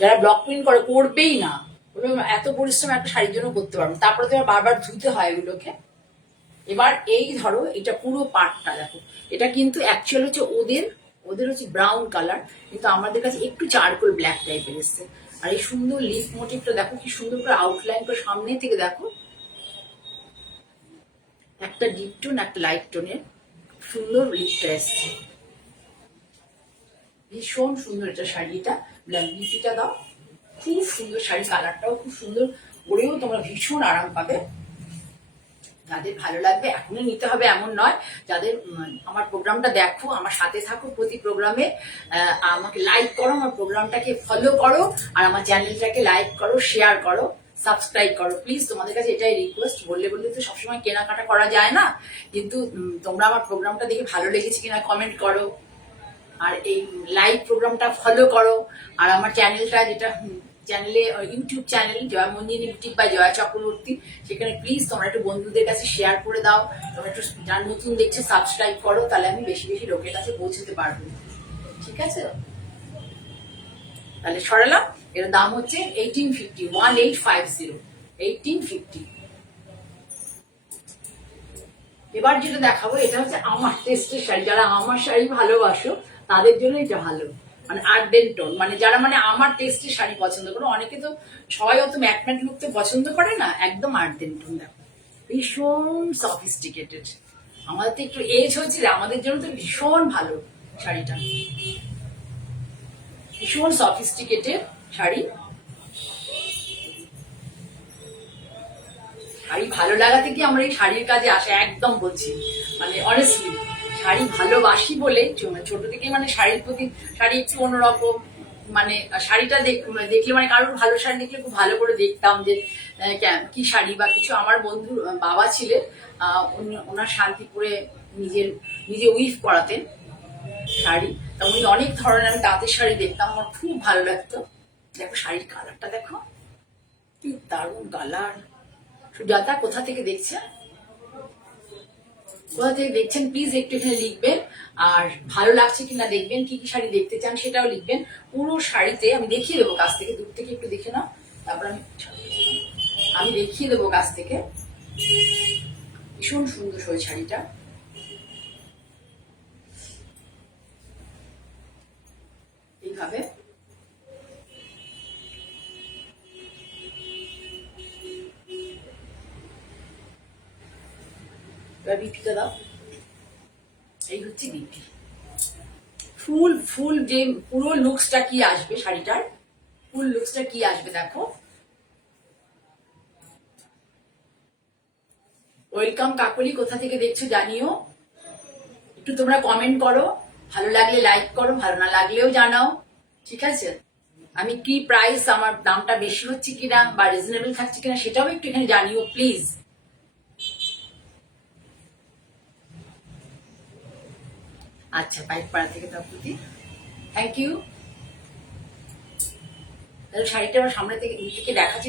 যারা ব্লক প্রিন্ট করবেই না, এত পরিশ্রম একটা শাড়ির জন্য করতে পারবো, তারপরে তো বারবার ধুতে হয় এগুলোকে। এবার এই ধরো এটা পুরো পাটটা দেখো, এটা কিন্তু অ্যাকচুয়াল হচ্ছে ওদের হচ্ছে ব্রাউন কালার, কিন্তু আমাদের কাছে একটু চারকোল ব্ল্যাক টাইপের এসছে। আর এই সুন্দর লিফ মোটিভটা দেখো, কি সুন্দর করে আউটলাইন করে সামনে থেকে দেখো, একটা ডিপ টোন একটা লাইট টোনের সুন্দর লিপটা এসছে, ভীষণ সুন্দর এটা শাড়িটা। লিপিটা দাও, খুব সুন্দর শাড়ি, কালারটাও খুব সুন্দর, পরেও তোমরা ভীষণ আরাম পাবে। যাদের ভালো লাগবে এখনই নিতে হবে এমন নয়, যাদের আমার প্রোগ্রামটা দেখো, আমার সাথে থাকো প্রতি প্রোগ্রামে, আমাকে লাইক করো, আমার প্রোগ্রামটাকে ফলো করো, আর আমার চ্যানেলটাকে লাইক করো, শেয়ার করো, সাবস্ক্রাইব করো প্লিজ। তোমাদের কাছে এটাই রিকোয়েস্ট, বললে তো সবসময় কেনাকাটা করা যায় না, কিন্তু তোমরা আমার প্রোগ্রামটা দেখে ভালো লেগেছে কিনা কমেন্ট করো, আর এই লাইভ প্রোগ্রামটা ফলো করো, আর আমার চ্যানেলটা যেটা চ্যানেলে ইউটিউব চ্যানেল জয়া মঞ্জিনী বুটিক বা জয়া চক্রবর্তী, সেখানে প্লিজ তোমরা একটু বন্ধুদের কাছে শেয়ার করে দাও, তোমরা একটু যারা নতুন দেখছে সাবস্ক্রাইব করো, তাহলে আমি বেশি বেশি লোকের কাছে পৌঁছতে পারবো, ঠিক আছে? তাহলে সরালাম। এর দাম হচ্ছে 1850, 1850, 1850। এবার যেটা দেখাবো এটা হচ্ছে আমার টেস্টের শাড়ি, যারা আমার শাড়ি ভালোবাসো তাদের জন্য এটা ভালো, মানে আর্ডেন্ট টোন, মানে যারা মানে আমার টেস্টের শাড়ি পছন্দ করো। অনেকে তো সবাই অত ম্যাট ম্যাট লুক তো পছন্দ করে না, একদম আর্ডেন্ট টোন দেখো, ভীষণ সফিস্টিকেটেড। আমাদের তো একটু এজ হয়েছিল, আমাদের জন্য তো ভীষণ ভালো শাড়িটা, ভীষণ সফিস্টিকেটেড শাড়ি। শাড়ি ভালো লাগা থেকে আমরা এই শাড়ির কাজে আসা, একদম বলছি, মানে অনেস্টলি শাড়ি ভালোবাসি বলে ছোট থেকে মানে শাড়ির প্রতি, শাড়ি একটু অন্যরকম, মানে শাড়িটা দেখলে মানে কারোর ভালো শাড়ি দেখলে খুব ভালো করে দেখতাম যে কি শাড়ি বা কিছু। আমার বন্ধুর বাবা ছিলেন, ওনার শান্তিপুরে নিজে উইভ করাতেন শাড়ি, তা উনি অনেক ধরনের আমি তাঁতের শাড়ি দেখতাম, আমার খুব ভালো লাগতো। দেখো শাড়ির কালারটা দেখো, কি দারুণ কালার। সুজাতা কোথা থেকে দেখছেন, কোথা থেকে দেখছেন প্লিজ একটু এখানে লিখবেন। আর ভালো লাগছে কিনা দেখবেন, কি কি শাড়ি দেখতে চান সেটাও লিখবেন। পুরো শাড়িতে আমি দেখিয়ে দেবো কাছ থেকে, দূর থেকে একটু দেখে নাও, তারপর আমি দেখিয়ে দেবো কাছ থেকে। ভীষণ সুন্দর ওই শাড়িটা, এইভাবে বিপিটা দাও, এই হচ্ছে বিপি। ফুল যে পুরো লুকসটা কি আসবে শাড়িটার, ফুল লুকসটা কি আসবে দেখো। ওয়েলকাম কাকলি, কোথা থেকে দেখছো জানিও, একটু তোমরা কমেন্ট করো, ভালো লাগলে লাইক করো, ভালো না লাগলেও জানাও, ঠিক আছে। আমি কি প্রাইস, আমার দামটা বেশি হচ্ছে কিনা বা রিজনেবল থাকছে কিনা সেটাও একটু এখানে জানিও প্লিজ। আচ্ছা, পাইকপাড়া থেকে তপতি, থ্যাংক ইউ। তাহলে শাড়িটা আমার সামনে থেকে দেখাচ্ছি,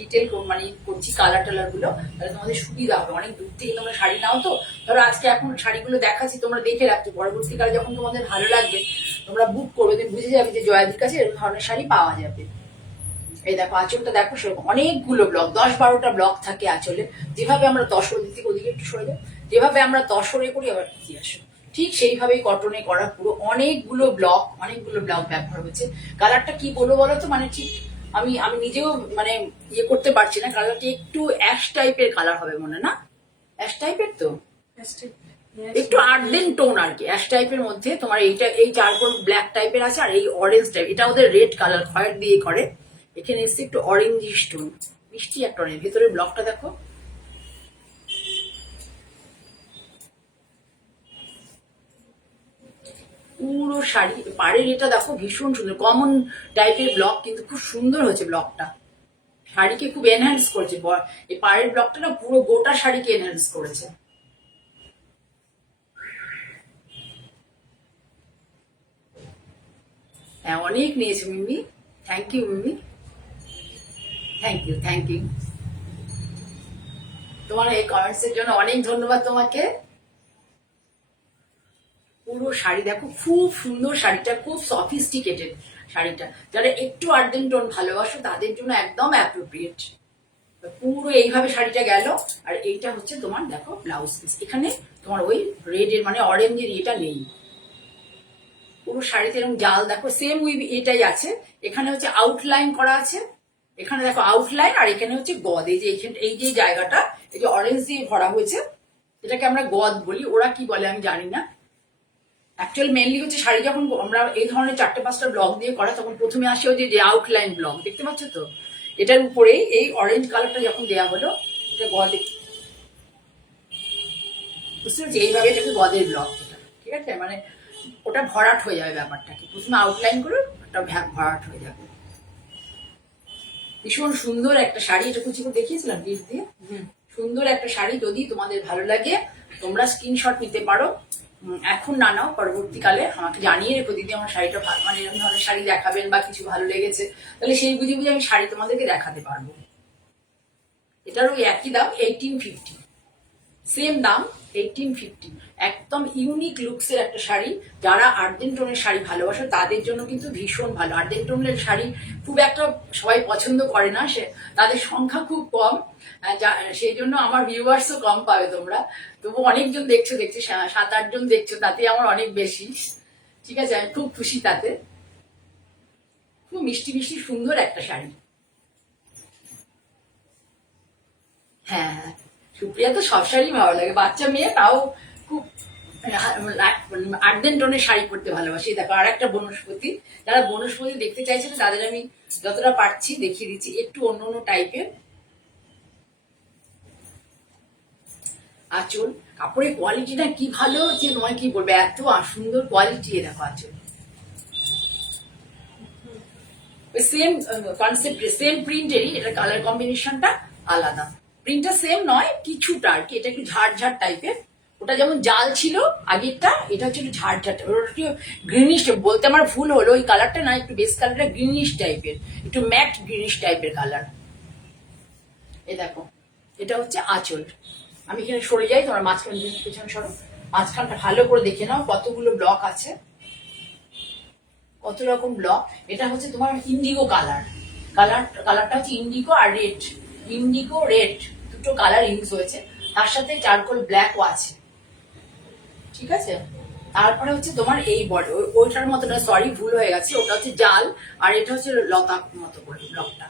ডিটেল মানে করছি কালার টালার গুলো, তাহলে তোমাদের সুবিধা হবে। অনেক দূর থেকে তোমরা শাড়ি নাও তো, ধরো আজকে এখন শাড়িগুলো দেখাচ্ছি, তোমরা দেখে রাখছো, পরবর্তীকালে যখন তোমাদের ভালো লাগবে তোমরা বুক করবে, তুমি বুঝে যাবে যে জয়াদির কাছে এরকম ধরনের শাড়ি পাওয়া যাবে। এই দেখো আঁচলটা দেখো, সেরকম অনেকগুলো ব্লক, 10-12টা ব্লক থাকে আঁচলে। যেভাবে আমরা তসর দিকে, ওদিকে একটু সরে যাও, যেভাবে আমরা তসরে করি আবার কি আসো, ঠিক সেইভাবেই কটনে করা, পুরো অনেকগুলো ব্লক ব্যবহার হচ্ছে। কালারটা কি বলবো বলো তো, মানে ঠিক আমি আমি নিজেও মানে ইয়ে করতে পারছি না, কালারটা একটু অ্যাশ টাইপের কালার হবে মনে, না অ্যাশ টাইপের তো, একটু আর্ডেন টোন আর কি, অ্যাশ টাইপের মধ্যে তোমার এইটা, এই চারকোল ব্ল্যাক টাইপের আছে, আর এই অরেঞ্জ টাইপ, এটা ওদের রেড কালার খয়ের দিয়ে করে, এখানে এসছে একটু অরেঞ্জিশ টোন, মিষ্টি একটা অরেঞ্জ। ভেতরের ব্লকটা দেখো, পুরো শাড়ি পাড়ের এটা দেখো ভীষণ সুন্দর, কমন টাইপের ব্লক কিন্তু খুব সুন্দর হয়েছে ব্লকটা, শাড়িকে খুব এনহ্যান্স করেছে। এই পাড়ের ব্লকটা না পুরো গোটা শাড়িকে এনহ্যান্স করেছে। হ্যাঁ অনেক নিয়েছে Mimi, thank you Mimi, thank you তোমার এই কমেন্টস এর জন্য অনেক ধন্যবাদ তোমাকে। পুরো শাড়ি দেখো, খুব সুন্দর শাড়িটা, খুব সফিস্টিকেটেড শাড়িটা, যারা একটু আর্জেন্ট টোন ভালোবাসো তাদের জন্য একদম অ্যাপ্রোপ্রিয়েট। পুরো এইভাবে শাড়িটা গেল, আর এইটা হচ্ছে তোমার দেখো ব্লাউজ পিস, এখানে তোমার ওই রেড এর মানে অরেঞ্জের এটা নেই, পুরো শাড়িতে এরকম জাল দেখো, সেম উইভ এটাই আছে, এখানে হচ্ছে আউটলাইন করা আছে, এখানে দেখো আউটলাইন, আর এখানে হচ্ছে গদ, এই যে এই যে জায়গাটা, এই যে অরেঞ্জ দিয়ে ভরা হয়েছে, এটাকে আমরা গদ বলি, ওরা কি বলে আমি জানি না। অ্যাকচুয়াল মেনলি হচ্ছে শাড়ি যখন আমরা এই ধরনের 4-5টা ব্লক দিয়ে করা, তখন প্রথমে আসে ওই যে আউটলাইন ব্লক, দেখতে পাচ্ছ তো, এটার উপরে এই অরেঞ্জ কালারটা যখন দেওয়া হলো, এটা গদে, বুঝতে পারছি, এইভাবে এটাকে গদের ব্লক, এটা ঠিক আছে, মানে ওটা ভরাট হয়ে যাবে ব্যাপারটাকে, প্রথমে আউটলাইন করে ওটা ভরাট হয়ে যাবে। ভীষণ সুন্দর একটা শাড়ি, এটা কুচি করে দেখিয়েছিলাম পিস দিয়ে, সুন্দর একটা শাড়ি, যদি তোমাদের ভালো লাগে তোমরা স্ক্রিনশট নিতে পারো, এখন না নাও, পরবর্তীকালে আমাকে জানিয়ে রেখো দিদি আমার শাড়িটা ভালো, মানে এরকম ধরনের শাড়ি দেখাবেন বা কিছু ভালো লেগেছে, তাহলে সেই বুঝে বুঝে আমি শাড়ি তোমাদেরকে দেখাতে পারবো। এটার ওই একই দাম 1850, সেম দাম 1850, একদম ইউনিক লুকসের একটা শাড়ি। যারা আর্জেন্ট টোনের শাড়ি ভালোবাসো তাদের জন্য কিন্তু ভীষণ ভালো। আর্জেন্ট টোনের শাড়ি খুব একটা সবাই পছন্দ করে না, সে তাদের সংখ্যা খুব কম, সেই জন্য আমার ভিউয়ার্সও কম পাবে তোমরা, তবু অনেকজন দেখছো, 7-8 জন দেখছো, তাতে আমার অনেক বেশি, ঠিক আছে, আমি খুব খুশি তাতে। খুব মিষ্টি মিষ্টি সুন্দর একটা শাড়ি। হ্যাঁ হ্যাঁ, সুপ্রিয়া তো সব শাড়ি ভালো লাগে, বাচ্চা মেয়ে তাও খুব আর্জেন্ট টোনের শাড়ি পরতে ভালোবাসি। দেখো আর একটা বনস্পতি, যারা বনস্পতি দেখতে চাইছেন তাদের আমি যতটা পারছি দেখিয়ে দিচ্ছি, একটু অন্য অন্য টাইপের, আঁচল, কাপড়ের কোয়ালিটিটা কি ভালো যে নয় কি বলবে, এত সুন্দর কোয়ালিটি। দেখো আঁচল, সেম কনসেপ্ট, সেম প্রিন্টেরই, এটা কালার কম্বিনেশনটা আলাদা। প্রিন্টটা সেম নয় কিছুটা আর কি, এটা একটু ঝাড় ঝাড় টাইপের। ওটা যেমন জাল ছিল আগেরটা, এটা হচ্ছে একটু ঝাড় ঝাড়, ওটা একটু গ্রিনিশ, বলতে আমার ভুল হলো, ওই কালারটা না, একটু বেস কালারটা গ্রিনিশ টাইপের, একটু ম্যাট গ্রিনিশ টাইপের কালার। এই দেখো, এটা হচ্ছে আঁচল। আমি এখানে সরে যাই, তোমার মাঝখান পেছনে সরো, মাঝখানটা ভালো করে দেখে নাও কতগুলো ব্লক আছে, কত রকম ব্লক। এটা হচ্ছে তোমার ইন্ডিগো কালার, কালারটা হচ্ছে ইন্ডিগো আর রেড, ইন্ডিগো রেড দুটো কালার ইউজ হয়েছে, তার সাথে চারকোল ব্ল্যাকও আছে, ঠিক আছে। তারপরে হচ্ছে তোমার এই বডি, ওইটার মতো না, সরি ভুল হয়ে গেছে, ওটা হচ্ছে জাল, আর এটা হচ্ছে লতা মতো করে ব্লকটা।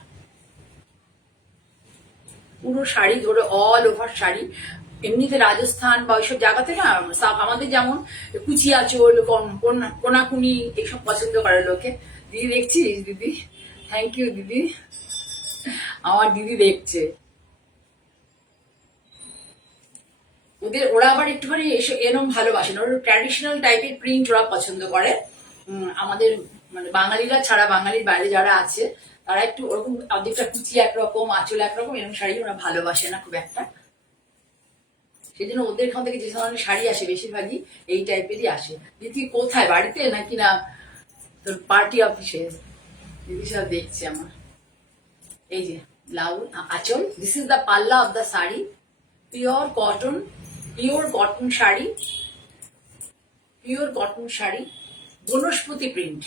পুরো শাড়ি ধরে অল ওভার শাড়ি, এমনিতে রাজস্থান বা ওইসব জায়গাতে না আমাদের যেমন কুচি আঁচল, কোনাকুনি এইসব পছন্দ করে লোকে। দিদি দেখছিস দিদি, থ্যাংক ইউ দিদি, আমার দিদি দেখছে। ওরা আবার একটুখানি এরম ভালোবাসেন, ওরা ট্র্যাডিশনাল টাইপের প্রিন্ট ওরা পছন্দ করে। আমাদের মানে বাঙালিরা ছাড়া, বাঙালির বাইরে যারা আছে তারা একটু ওরকম অর্ধেকটা কুচি একরকম, আঁচল একরকম, এরকম শাড়ি ওরা ভালোবাসে না খুব একটা। সেই জন্য ওদের এখান থেকে যে ধরনের শাড়ি আসে বেশিরভাগই এই টাইপেরই আসে। দিদি কোথায়, বাড়িতে নাকি না তোর পার্টি অফিসে? দিদি সব দেখছে আমার। এই যে ব্লাউজ, আঁচল, this is the palla of the sari, pure cotton, pure cotton sari, pure cotton sari, বনস্পতি প্রিন্ট।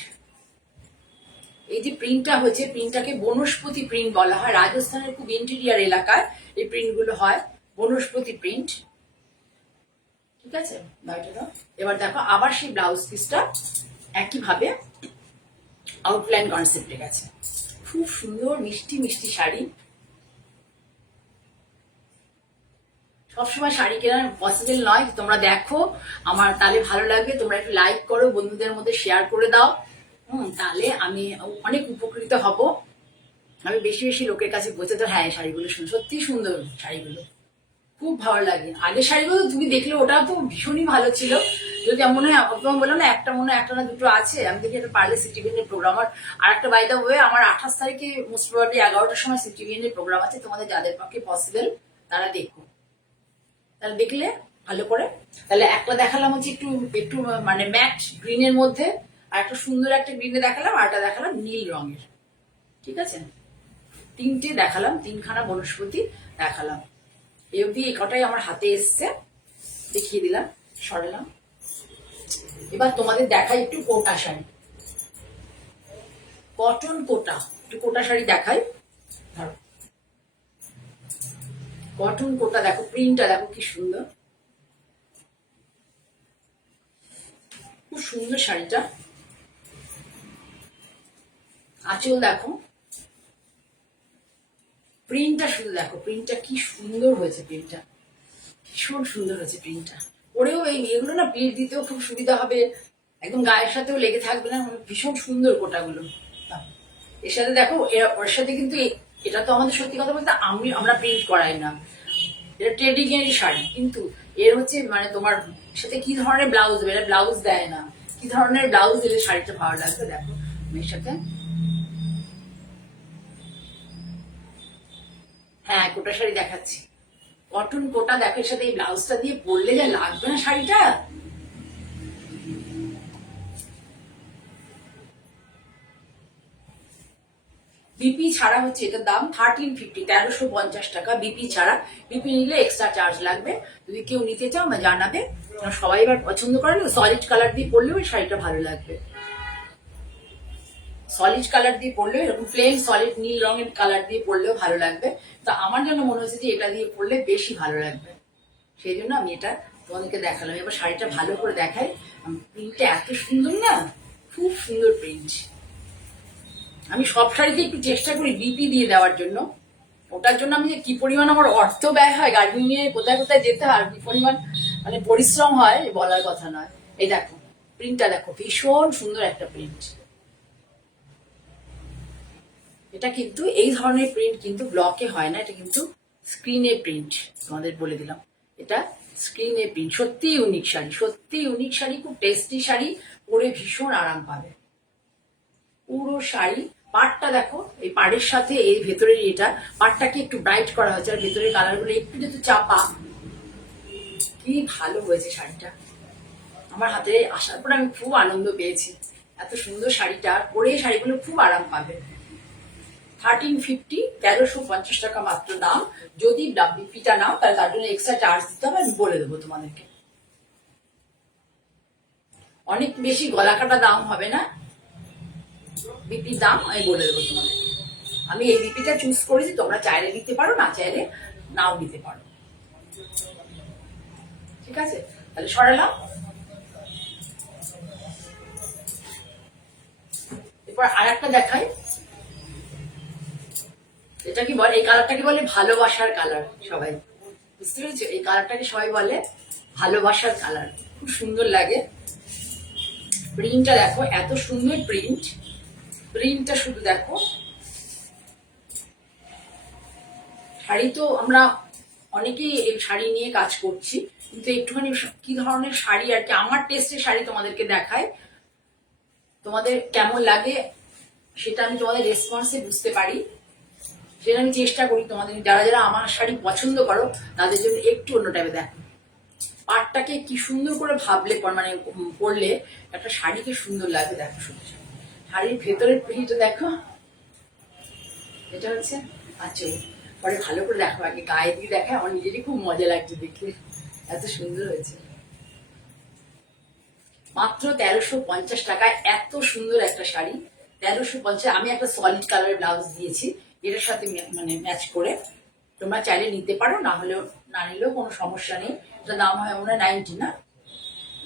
এই যে প্রিন্টটা হয়েছে, প্রিন্টটাকে বনস্পতি প্রিন্ট বলা হয়, রাজস্থানের খুব ইন্টেরিয়ার এলাকায় এই প্রিন্টগুলো হয়, বনস্পতি প্রিন্ট, ঠিক আছে। এবার দেখো আবার সেই ব্লাউজ পিসটা একইভাবে আউটলাইন কনসেপ্টে গেছে, খুব সুন্দর মিষ্টি মিষ্টি শাড়ি। সবসময় শাড়ি কেনা পসিবল নয়, তোমরা দেখো আমার, তাহলে ভালো লাগবে, তোমরা একটু লাইক করো, বন্ধুদের মধ্যে শেয়ার করে দাও, তাহলে আমি অনেক উপকৃত হব, আমি বেশি বেশি লোকের কাছে বোঝাতে। হ্যাঁ শাড়িগুলো সত্যি সুন্দর, শাড়িগুলো খুব ভালো লাগে। আগের শাড়িগুলো তুমি দেখলে ওটা তো ভীষণই ভালো ছিল, যদি মনে হয় তোমার বললাম না, একটা মনে হয় একটা না দুটো আছে, আমি দেখি একটা পারলে সিটিভিএনের প্রোগ্রাম, আর একটা বাইদা হয়ে আমার 28 তারিখে মোস্ট প্রবাবলি 11টার সময় সিটিভিএনের প্রোগ্রাম আছে, তোমাদের যাদের পক্ষে পসিবল তারা দেখো, তাহলে দেখলে ভালো করে। তাহলে একটা দেখালাম হচ্ছে একটু একটু মানে ম্যাট গ্রিনের মধ্যে, আর একটা সুন্দর একটা গ্রিনে দেখালাম, আর একটা দেখালাম নীল রঙের, ঠিক আছে। তিনটে দেখালাম, তিনখানা বনস্পতি দেখালাম, এই অব্দি এই কটাই আমার হাতে এসছে, দেখিয়ে দিলাম, সরালাম। এবার তোমাদের দেখাই একটু কোটা শাড়ি, কটন কোটা, একটু কোটা শাড়ি দেখাই। ধরো কটন কোটা, দেখো প্রিন্টটা দেখো কি সুন্দর, খুব সুন্দর শাড়িটা। আঁচল দেখো, প্রিন্টটা শুধু দেখো, প্রিন্টটা কি সুন্দর হয়েছে, প্রিন্টটা ভীষণ সুন্দর হয়েছে প্রিন্টটা। পরেও এগুলো না পিঠ দিতেও খুব সুবিধা হবে, একদম গায়ের সাথেও লেগে থাকবে না, ভীষণ সুন্দর কোটাগুলো। এর সাথে দেখো, ওর সাথে কিন্তু এটা তো আমাদের সত্যি কথা বলতে আমরা প্রিন্ট করাই না, এটা ট্রেডিং এর শাড়ি, কিন্তু এর হচ্ছে মানে তোমার সাথে কি ধরনের ব্লাউজ দেবে, এটা ব্লাউজ দেয় না, কি ধরনের ব্লাউজ দিলে শাড়িটা ভালো লাগবে দেখো। এর সাথে হ্যাঁ কোটা শাড়ি দেখাচ্ছি, কটন কোটা দেখো, এর সাথে এই ব্লাউজটা দিয়ে পরলে যা লাগবে না শাড়িটা। বিপি ছাড়া হচ্ছে এটার দাম 1350, 1350 টাকা বিপি ছাড়া। বিপি নিলে এক্সট্রা চার্জ লাগবে, যদি কেউ নিতে চাও না জানাবে। সবাই এবার পছন্দ করে না, সলিড কালার দিয়ে পরলেও এই শাড়িটা ভালো লাগবে, সলিড কালার দিয়ে পরলেও, এরকম প্লেন সলিড নীল রঙের কালার দিয়ে পরলেও ভালো লাগবে। তো আমার জন্য মনে হচ্ছে যে এটা দিয়ে পরলে বেশি ভালো লাগবে, সেই জন্য আমি এটা তোমাদেরকে দেখালাম। এবার শাড়িটা ভালো করে দেখাই, প্রিন্টটা এত সুন্দর না, খুব সুন্দর প্রিন্ট। আমি সব শাড়িতে একটু চেষ্টা করি বিপি দিয়ে দেওয়ার জন্য, ওটার জন্য আমি যে কি পরিমাণ আমার অর্থ ব্যয় হয়, গাড়ি নিয়ে কোথায় কোথায় যেতে হয়, কি পরিমাণ মানে পরিশ্রম হয় বলার কথা নয়। এই দেখো প্রিন্টটা দেখো, ভীষণ সুন্দর একটা প্রিন্ট। এটা কিন্তু এই ধরনের প্রিন্ট কিন্তু ব্লকে হয় না, এটা কিন্তু স্ক্রিনে প্রিন্ট, তোমাদের বলে দিলাম। এটা স্ক্রিনে প্রিন্ট, সত্যি ইউনিক শাড়ি, সত্যি ইউনিক শাড়ি, খুব টেস্টি শাড়ি, পরে ভীষণ আরাম পাবে। পুরো শাড়ি পাড়টা দেখো, এই পাড়ের সাথে এই ভেতরের এটা পাড়টাকে একটু ব্রাইট করা হয়েছে, আর ভেতরের কালার গুলো একটু যেহেতু চাপা, কি ভালো হয়েছে শাড়িটা। আমার হাতে আসার পর আমি খুব আনন্দ পেয়েছি। এত সুন্দর শাড়িটা পরে শাড়িগুলো খুব আরাম পাবে। 1350, 1350 টাকা মাত্র দাম। যদি বিপিটা নাও তাহলে তার জন্য এক্সট্রা চার্জ দিতে হবে, আমি বলে দেবো তোমাদেরকে। অনেক বেশি গলা কাটা দাম হবে না, বিপির দাম আমি বলে দেবো তোমাদের। আমি এই বিপিটা চুজ করেছি, তোমরা চাইলে দিতে পারো, না চাইলে নাও দিতে পারো। ঠিক আছে, তাহলে সরালাম। এরপর আর একটা দেখাই, এটা কি বলে, এই কালারটাকে বলে ভালোবাসার কালার। সবাই বুঝতে পেরেছো, এই কালারটাকে সবাই বলে ভালোবাসার কালার। খুব সুন্দর লাগে। প্রিন্টটা দেখো, এত সুন্দর প্রিন্ট, প্রিন্টটা শুধু দেখো। শাড়ি তো আমরা অনেকেই এই শাড়ি নিয়ে কাজ করছি, কিন্তু একটুখানি কি ধরনের শাড়ি আর কি, আমার টেস্টের শাড়ি তোমাদেরকে দেখায়, তোমাদের কেমন লাগে সেটা আমি তোমাদের রেসপন্সে বুঝতে পারি। সেটা আমি চেষ্টা করি তোমাদের, যারা যারা আমার শাড়ি পছন্দ করো তাদের জন্য একটু অন্য টাইপে দেখো। পাটটাকে কি সুন্দর করে ভাবলে মানে পরলে একটা শাড়িকে সুন্দর লাগবে। দেখো শুধু শাড়ির ভেতরের প্রিন্টটা দেখো, এটা হচ্ছে আচ্ছা, পরে ভালো করে দেখো, আগে গায়ে দিয়ে দেখে, আমার নিজেরই খুব মজা লাগছে দেখে, এত সুন্দর হয়েছে। মাত্র 1350 টাকায় এত সুন্দর একটা শাড়ি, 1350। আমি একটা সলিড কালারের ব্লাউজ দিয়েছি এটার সাথে মানে ম্যাচ করে, তোমরা চাইলে নিতে পারো, না হলেও না নিলেও কোনো সমস্যা নেই। এটা দাম হয় মনে হয় 90 না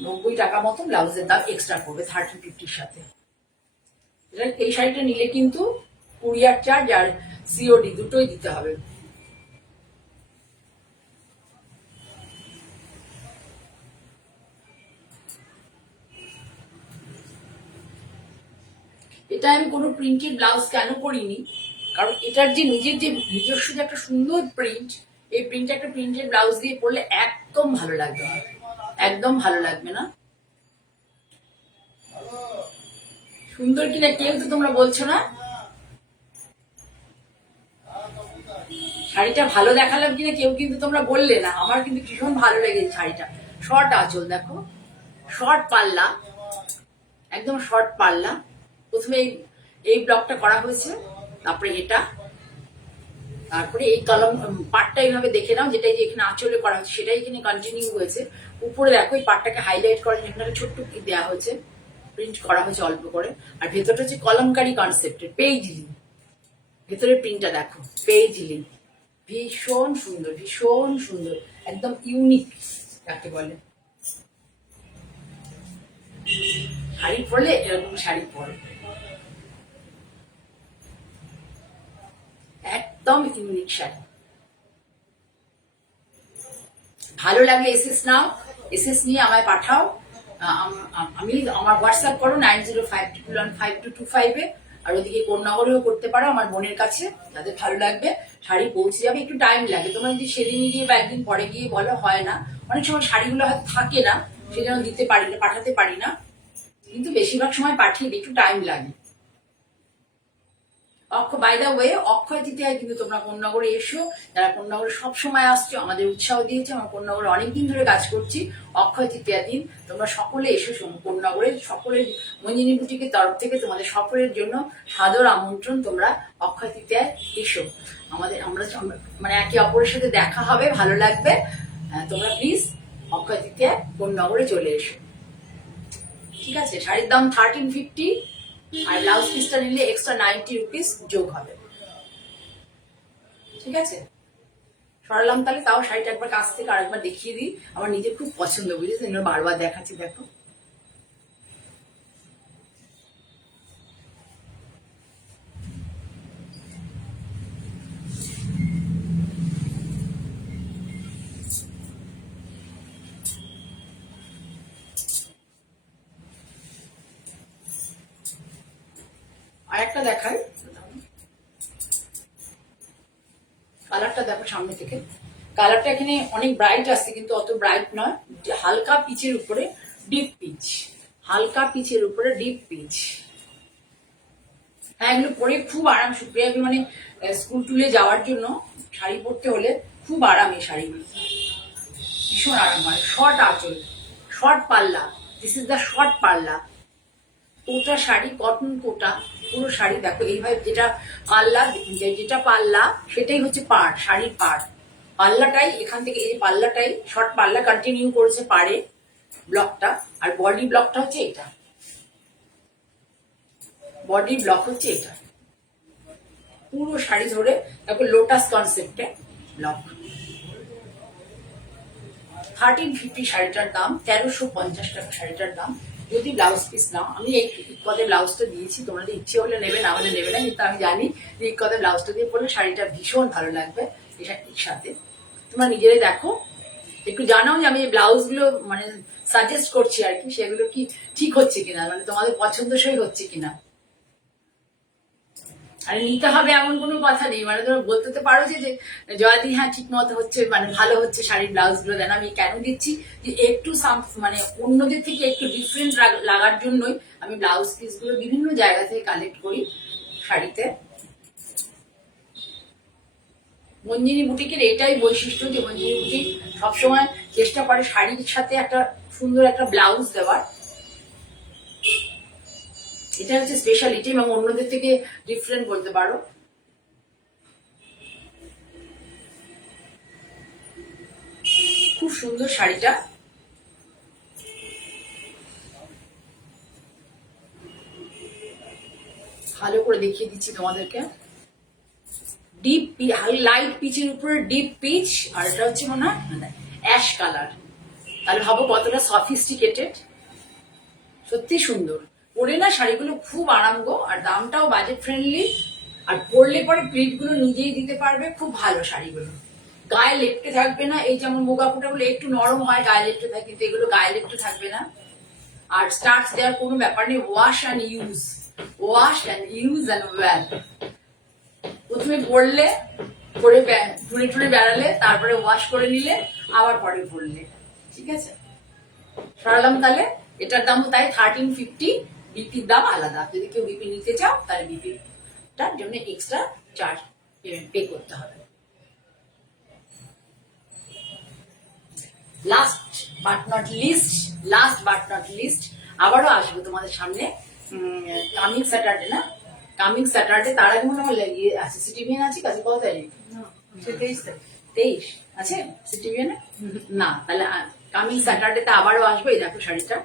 90 টাকা মতো ব্লাউজের দাম এক্সট্রা পড়বে 1350-র সাথে। এই শাড়িটা নিলে কিন্তু কুরিয়ার চার্জ আর সিওডি দুটোই দিতে হবে। এটা আমি কোনো প্রিন্টেড ব্লাউজ কেন করিনি, কারণ এটার যে নিজস্ব যে একটা সুন্দর প্রিন্ট, এই প্রিন্ট একটা প্রিন্টেড ব্লাউজ দিয়ে পরলে একদম ভালো লাগবে না, একদম ভালো লাগবে না। সুন্দর কিনা কেউ তো তোমরা বলছো না, শাড়িটা ভালো দেখালাম কিনা কেউ কিন্তু তোমরা বললে না। আমার কিন্তু ভীষণ ভালো লেগেছে শাড়িটা। শর্ট আঁচল দেখো, শর্ট পাল্লা, একদম শর্ট পাল্লা। প্রথমে এই ব্লকটা করা হয়েছে, তারপরে এটা, তারপরে এই কলম পাটটা এইভাবে দেখে নাও, যেটা এখানে আঁচলে করা হয়েছে সেটাই এখানে কন্টিনিউ হয়েছে। উপরে দেখো এই পাটটাকে হাইলাইট করার জন্য একটা ছোট্ট কি দেওয়া হয়েছে, প্রিন্ট করা হয়েছে অল্প করে। আর ভেতরটা হচ্ছে কলমকারি কনসেপ্টের পেইজলি, ভেতরের প্রিন্টটা দেখো পেইজলি, ভীষণ সুন্দর, ভীষণ সুন্দর, একদম ইউনিক যাকে বলে। শাড়ি পরলে এরকম শাড়ি পরে একদম ইউনিক শাড়ি। ভালো লাগলে এসএস নাও, এসএস নিয়ে আমায় পাঠাও। আমি আমার হোয়াটসঅ্যাপ করো 9052152225-এ। আর ওদিকে কোন্নগরেও করতে পারো আমার বোনের কাছে, যাদের ভালো লাগবে। শাড়ি পৌঁছে যাবে, একটু টাইম লাগে। তোমরা যদি সেদিন গিয়ে বা একদিন পরে গিয়ে বলো, হয় না, অনেক সময় শাড়িগুলো হয়তো থাকে না, সেজন্য দিতে পারি না, পাঠাতে পারি না, কিন্তু বেশিরভাগ সময় পাঠিয়ে দিই, একটু টাইম লাগে। বাই দা ওয়ে, অক্ষয় তৃতীয়ায় কিন্তু তোমরা কোন্নগরে এসো। যারা কোন্নগরে সবসময় আসছো, আমাদের উৎসাহ দিয়েছে, আমরা কোন্নগরে অনেকদিন ধরে কাজ করছি। অক্ষয় তৃতীয়া দিন তোমরা সকলে এসো কোন্নগরে। সকলের মঞ্জিনী বুটিকের তরফ থেকে তোমাদের সকলের জন্য সাদর আমন্ত্রণ, তোমরা অক্ষয় তৃতীয়ায় এসো। আমরা মানে একে অপরের সাথে দেখা হবে, ভালো লাগবে। তোমরা প্লিজ অক্ষয় তৃতীয়ায় কোন্নগরে চলে এসো। ঠিক আছে, শাড়ির দাম 1350, আর ব্লাউজ পিসটা নিলে এক্সট্রা 90 রুপিস যোগ হবে। ঠিক আছে, সরালাম তাহলে। তাও শাড়িটা একবার কাছ থেকে আরেকবার দেখিয়ে দিই, আমার নিজের খুব পছন্দ, বুঝেছেন, বারবার দেখাচ্ছি। দেখো আর একটা দেখাই, কালারটা দেখো সামনে থেকে। কালারটা এখানে অনেক ব্রাইট আসছে, কিন্তু অত ব্রাইট নয়, হালকা পিচের উপরে ডিপ পিচ, হালকা পিচের উপরে ডিপ পিচ। হ্যাঁ, এগুলো পরে খুব আরাম, সুপ্রিয়া, এগুলো মানে স্কুল টুলে যাওয়ার জন্য শাড়ি পরতে হলে খুব আরাম এই শাড়িগুলো, ভীষণ আরাম হয়। শর্ট আঁচল, শর্ট পাল্লা, দিস ইজ দ্য শর্ট পাল্লা। কোটা শাড়ি, কটন কোটা, পুরো শাড়ি দেখো এইভাবে, যেটা পাল্লা, যেটা পাল্লা সেটাই হচ্ছে পাড়, শাড়ির পাড়। পাল্লাটাই এখান থেকে, এই পাল্লাটাই শর্ট পাল্লা কন্টিনিউ করেছে পাড়ে ব্লকটা, আর বডি ব্লকটা হচ্ছে এটা, বডি ব্লক হচ্ছে এটা, পুরো শাড়ি ধরে তারপর লোটাস কনসেপ্টে ব্লক। 1350 শাড়িটার দাম, 1350 টাকা শাড়িটার দাম। যদি ব্লাউজ পিস নাও, আমি এই কদে ব্লাউজটা দিয়েছি, তোমাদের ইচ্ছে হলে নেবে, না হলে নেবে না, কিন্তু আমি জানি যে এই কদে ব্লাউজটা দিয়ে পরলে শাড়িটা ভীষণ ভালো লাগবে এর সাথে। তোমরা নিজেরাই দেখো, একটু জানাও যে আমি এই ব্লাউজগুলো মানে সাজেস্ট করছি আর কি, সেগুলো কি ঠিক হচ্ছে কিনা, মানে তোমাদের পছন্দসই হচ্ছে কিনা। আর নিতে হবে এমন কোনো কথা নেই, মানে তোমরা বলতে তো পারো যে জয়াদি হ্যাঁ ঠিক মতো হচ্ছে, মানে ভালো হচ্ছে শাড়ির ব্লাউজ গুলো। দেন আমি কেন দিচ্ছি, যে একটু মানে অন্যদের থেকে একটু ডিফারেন্ট লাগার জন্যই আমি ব্লাউজ পিস গুলো বিভিন্ন জায়গা থেকে কালেক্ট করি শাড়িতে। মঞ্জিনী বুটিকের এটাই বৈশিষ্ট্য যে মঞ্জিনী বুটিক সবসময় চেষ্টা করে শাড়ির সাথে একটা সুন্দর একটা ব্লাউজ দেওয়ার, এটা হচ্ছে স্পেশালিটি, এবং অন্যদের থেকে ডিফারেন্ট বলতে পারো। খুব সুন্দর শাড়িটা, ভালো করে দেখিয়ে দিচ্ছি তোমাদেরকে। ডিপ লাইট পিচের উপরে ডিপ পিচ, আর এটা হচ্ছে মনে হয় অ্যাশ কালার। তাহলে ভাবো কতটা সফিস্টিকেটেড, সত্যি সুন্দর। পরে না শাড়িগুলো খুব আরাম গো, আর দামটাও বাজেট ফ্রেন্ডলি, আর পরলে পরে প্রিন্ট গুলো নিজেই দিতে পারবে, খুব ভালো শাড়িগুলো। গায়ে লেপটে থাকবে না, এই যেমন মোগা গুলো একটু নরম হয় গায়ে লেপটে থাকে, কিন্তু এগুলো গায়ে লেপটে থাকবে না। আর স্টার্চ দেওয়ার কোনো ব্যাপার নেই, wash and use, wash and use and wear. প্রথমে পরলে, পরে ঘুরে টুরে বেড়ালে, তারপরে ওয়াশ করে নিলে, আবার পরে পরলে, ঠিক আছে। সরালাম তাহলে, এটার দামও তাই 1350। বিপির দাম আলাদা, যদি কেউ বিপি নিতে চাও তাহলে বিপিটার জন্য এক্সট্রা চার্জ পে করতে হবে। লাস্ট বাট নট লিস্ট, আবারও আসবো তোমাদের সামনে কামিং স্যাটারডে, না কামিং স্যাটারডে, তার আগে মনে হয় ইয়ে আছে, সিটিভিএন আছে কাছে, কত তারিখ? 23 আছে সিটিভিএন না, তাহলে কামিং স্যাটারডেতে আবারও আসবো। এই দেখো শাড়িটা,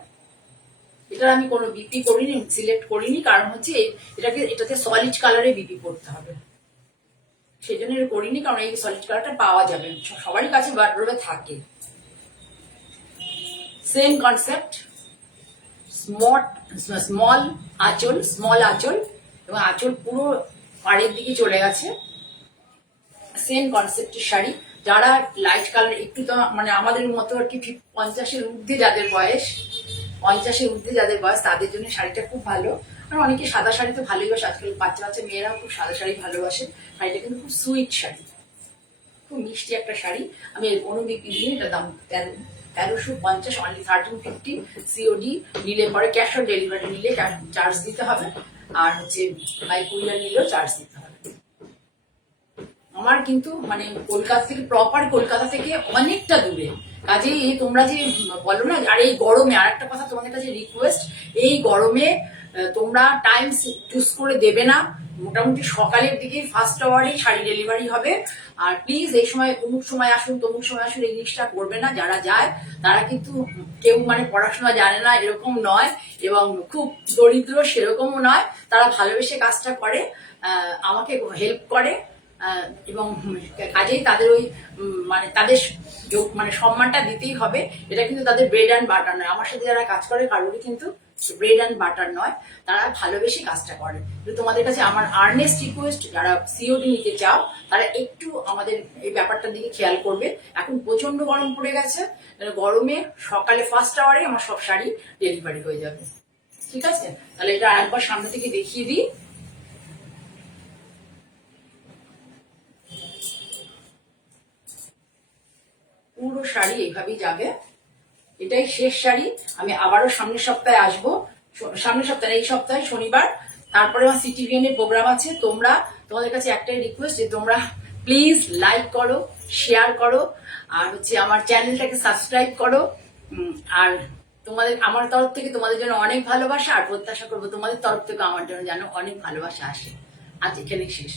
এটা আমি কোনো বিপি করিনি, সিলেক্ট করিনি, কারণ হচ্ছে এটাতে সলিড কালারে বিপি করতে হবে, সেই জন্য এটা করিনি, কারণ এই সলিড কালারটা পাওয়া যাবে, সবারই কাছে ওয়ার্ডরোবে থাকে। সেম কনসেপ্ট, স্মল আঁচল, এবং আঁচল পুরো পাড়ের দিকে চলে গেছে। সেম কনসেপ্টের শাড়ি। যারা লাইট কালার একটু তো মানে আমাদের মতো আর কি 50-এর ঊর্ধ্বে যাদের বয়স, 50-এর ঊর্ধ্বে যাদের বয়স, তাদের জন্য শাড়িটা খুব ভালো। আর অনেকে সাদা শাড়ি তো ভালোই বাসে, আজকাল বাচ্চা মেয়েরাও খুব সাদা শাড়ি ভালোবাসে। শাড়িটা কিন্তু খুব সুইট শাড়ি, খুব মিষ্টি একটা শাড়ি। আমি এর কোনো বিক্রি দিই, এটা দাম 1350, অনলি 1350 সিওডি। নিলে পরে ক্যাশ অন ডেলিভারি নিলে চার্জ দিতে হবে, আর হচ্ছে বাই কুরিয়ার নিলেও চার্জ দিতে হবে। আমার কিন্তু মানে কলকাতা থেকে, প্রপার কলকাতা থেকে অনেকটা দূরে, কাজেই তোমরা যে বলো না, আর এই গরমে আর একটা কথা তোমাদের কাছে রিকোয়েস্ট, এই গরমে তোমরা টাইম চুজ করে দেবে না, মোটামুটি সকালের দিকে ফার্স্ট আওয়ারেই শাড়ি ডেলিভারি হবে। আর প্লিজ এই সময় অমুক সময় আসুন তমুক সময় আসুন এই জিনিসটা করবে না। যারা যায় তারা কিন্তু কেউ মানে পড়াশোনা জানে না এরকম নয়, এবং খুব দরিদ্র সেরকমও নয়, তারা ভালোবেসে কাজটা করে, আমাকে হেল্প করে, এবং কাজেই তাদের ওই মানে তাদের মানে সম্মানটা দিতেই হবে। এটা কিন্তু তাদের ব্রেড অ্যান্ড বাটার নয়, আমার সাথে যারা কাজ করে কারোরই কিন্তু ব্রেড অ্যান্ড বাটার নয়, তারা ভালোবেসে কাজটা করে। তোমাদের কাছে আমার আর্নেস্ট রিকোয়েস্ট, যারা সিওডি নিতে চাও তারা একটু আমাদের এই ব্যাপারটার দিকে খেয়াল করবে। এখন প্রচন্ড গরম পড়ে গেছে, গরমে সকালে ফার্স্ট আওয়ারে আমার সব শাড়ি ডেলিভারি হয়ে যাবে, ঠিক আছে। তাহলে এটা আরেকবার সামনে থেকে দেখিয়ে দিই। পুরো শাড়ি এইভাবেই যাবে। এটাই শেষ শাড়ি। আমি আবারও সামনের সপ্তাহে আসবো, সামনের সপ্তাহে এই সপ্তাহে শনিবার। তারপরে আমার সিটিভিএন এর প্রোগ্রাম আছে। তোমাদের কাছে একটাই রিকোয়েস্ট যে তোমরা প্লিজ লাইক করো, শেয়ার করো, আর হচ্ছে আমার চ্যানেলটাকে সাবস্ক্রাইব করো। আর আমার তরফ থেকে তোমাদের জন্য অনেক ভালোবাসা, আর প্রত্যাশা করবো তোমাদের তরফ থেকে আমার জন্য যেন অনেক ভালোবাসা আসে। আজ এখানে শেষ।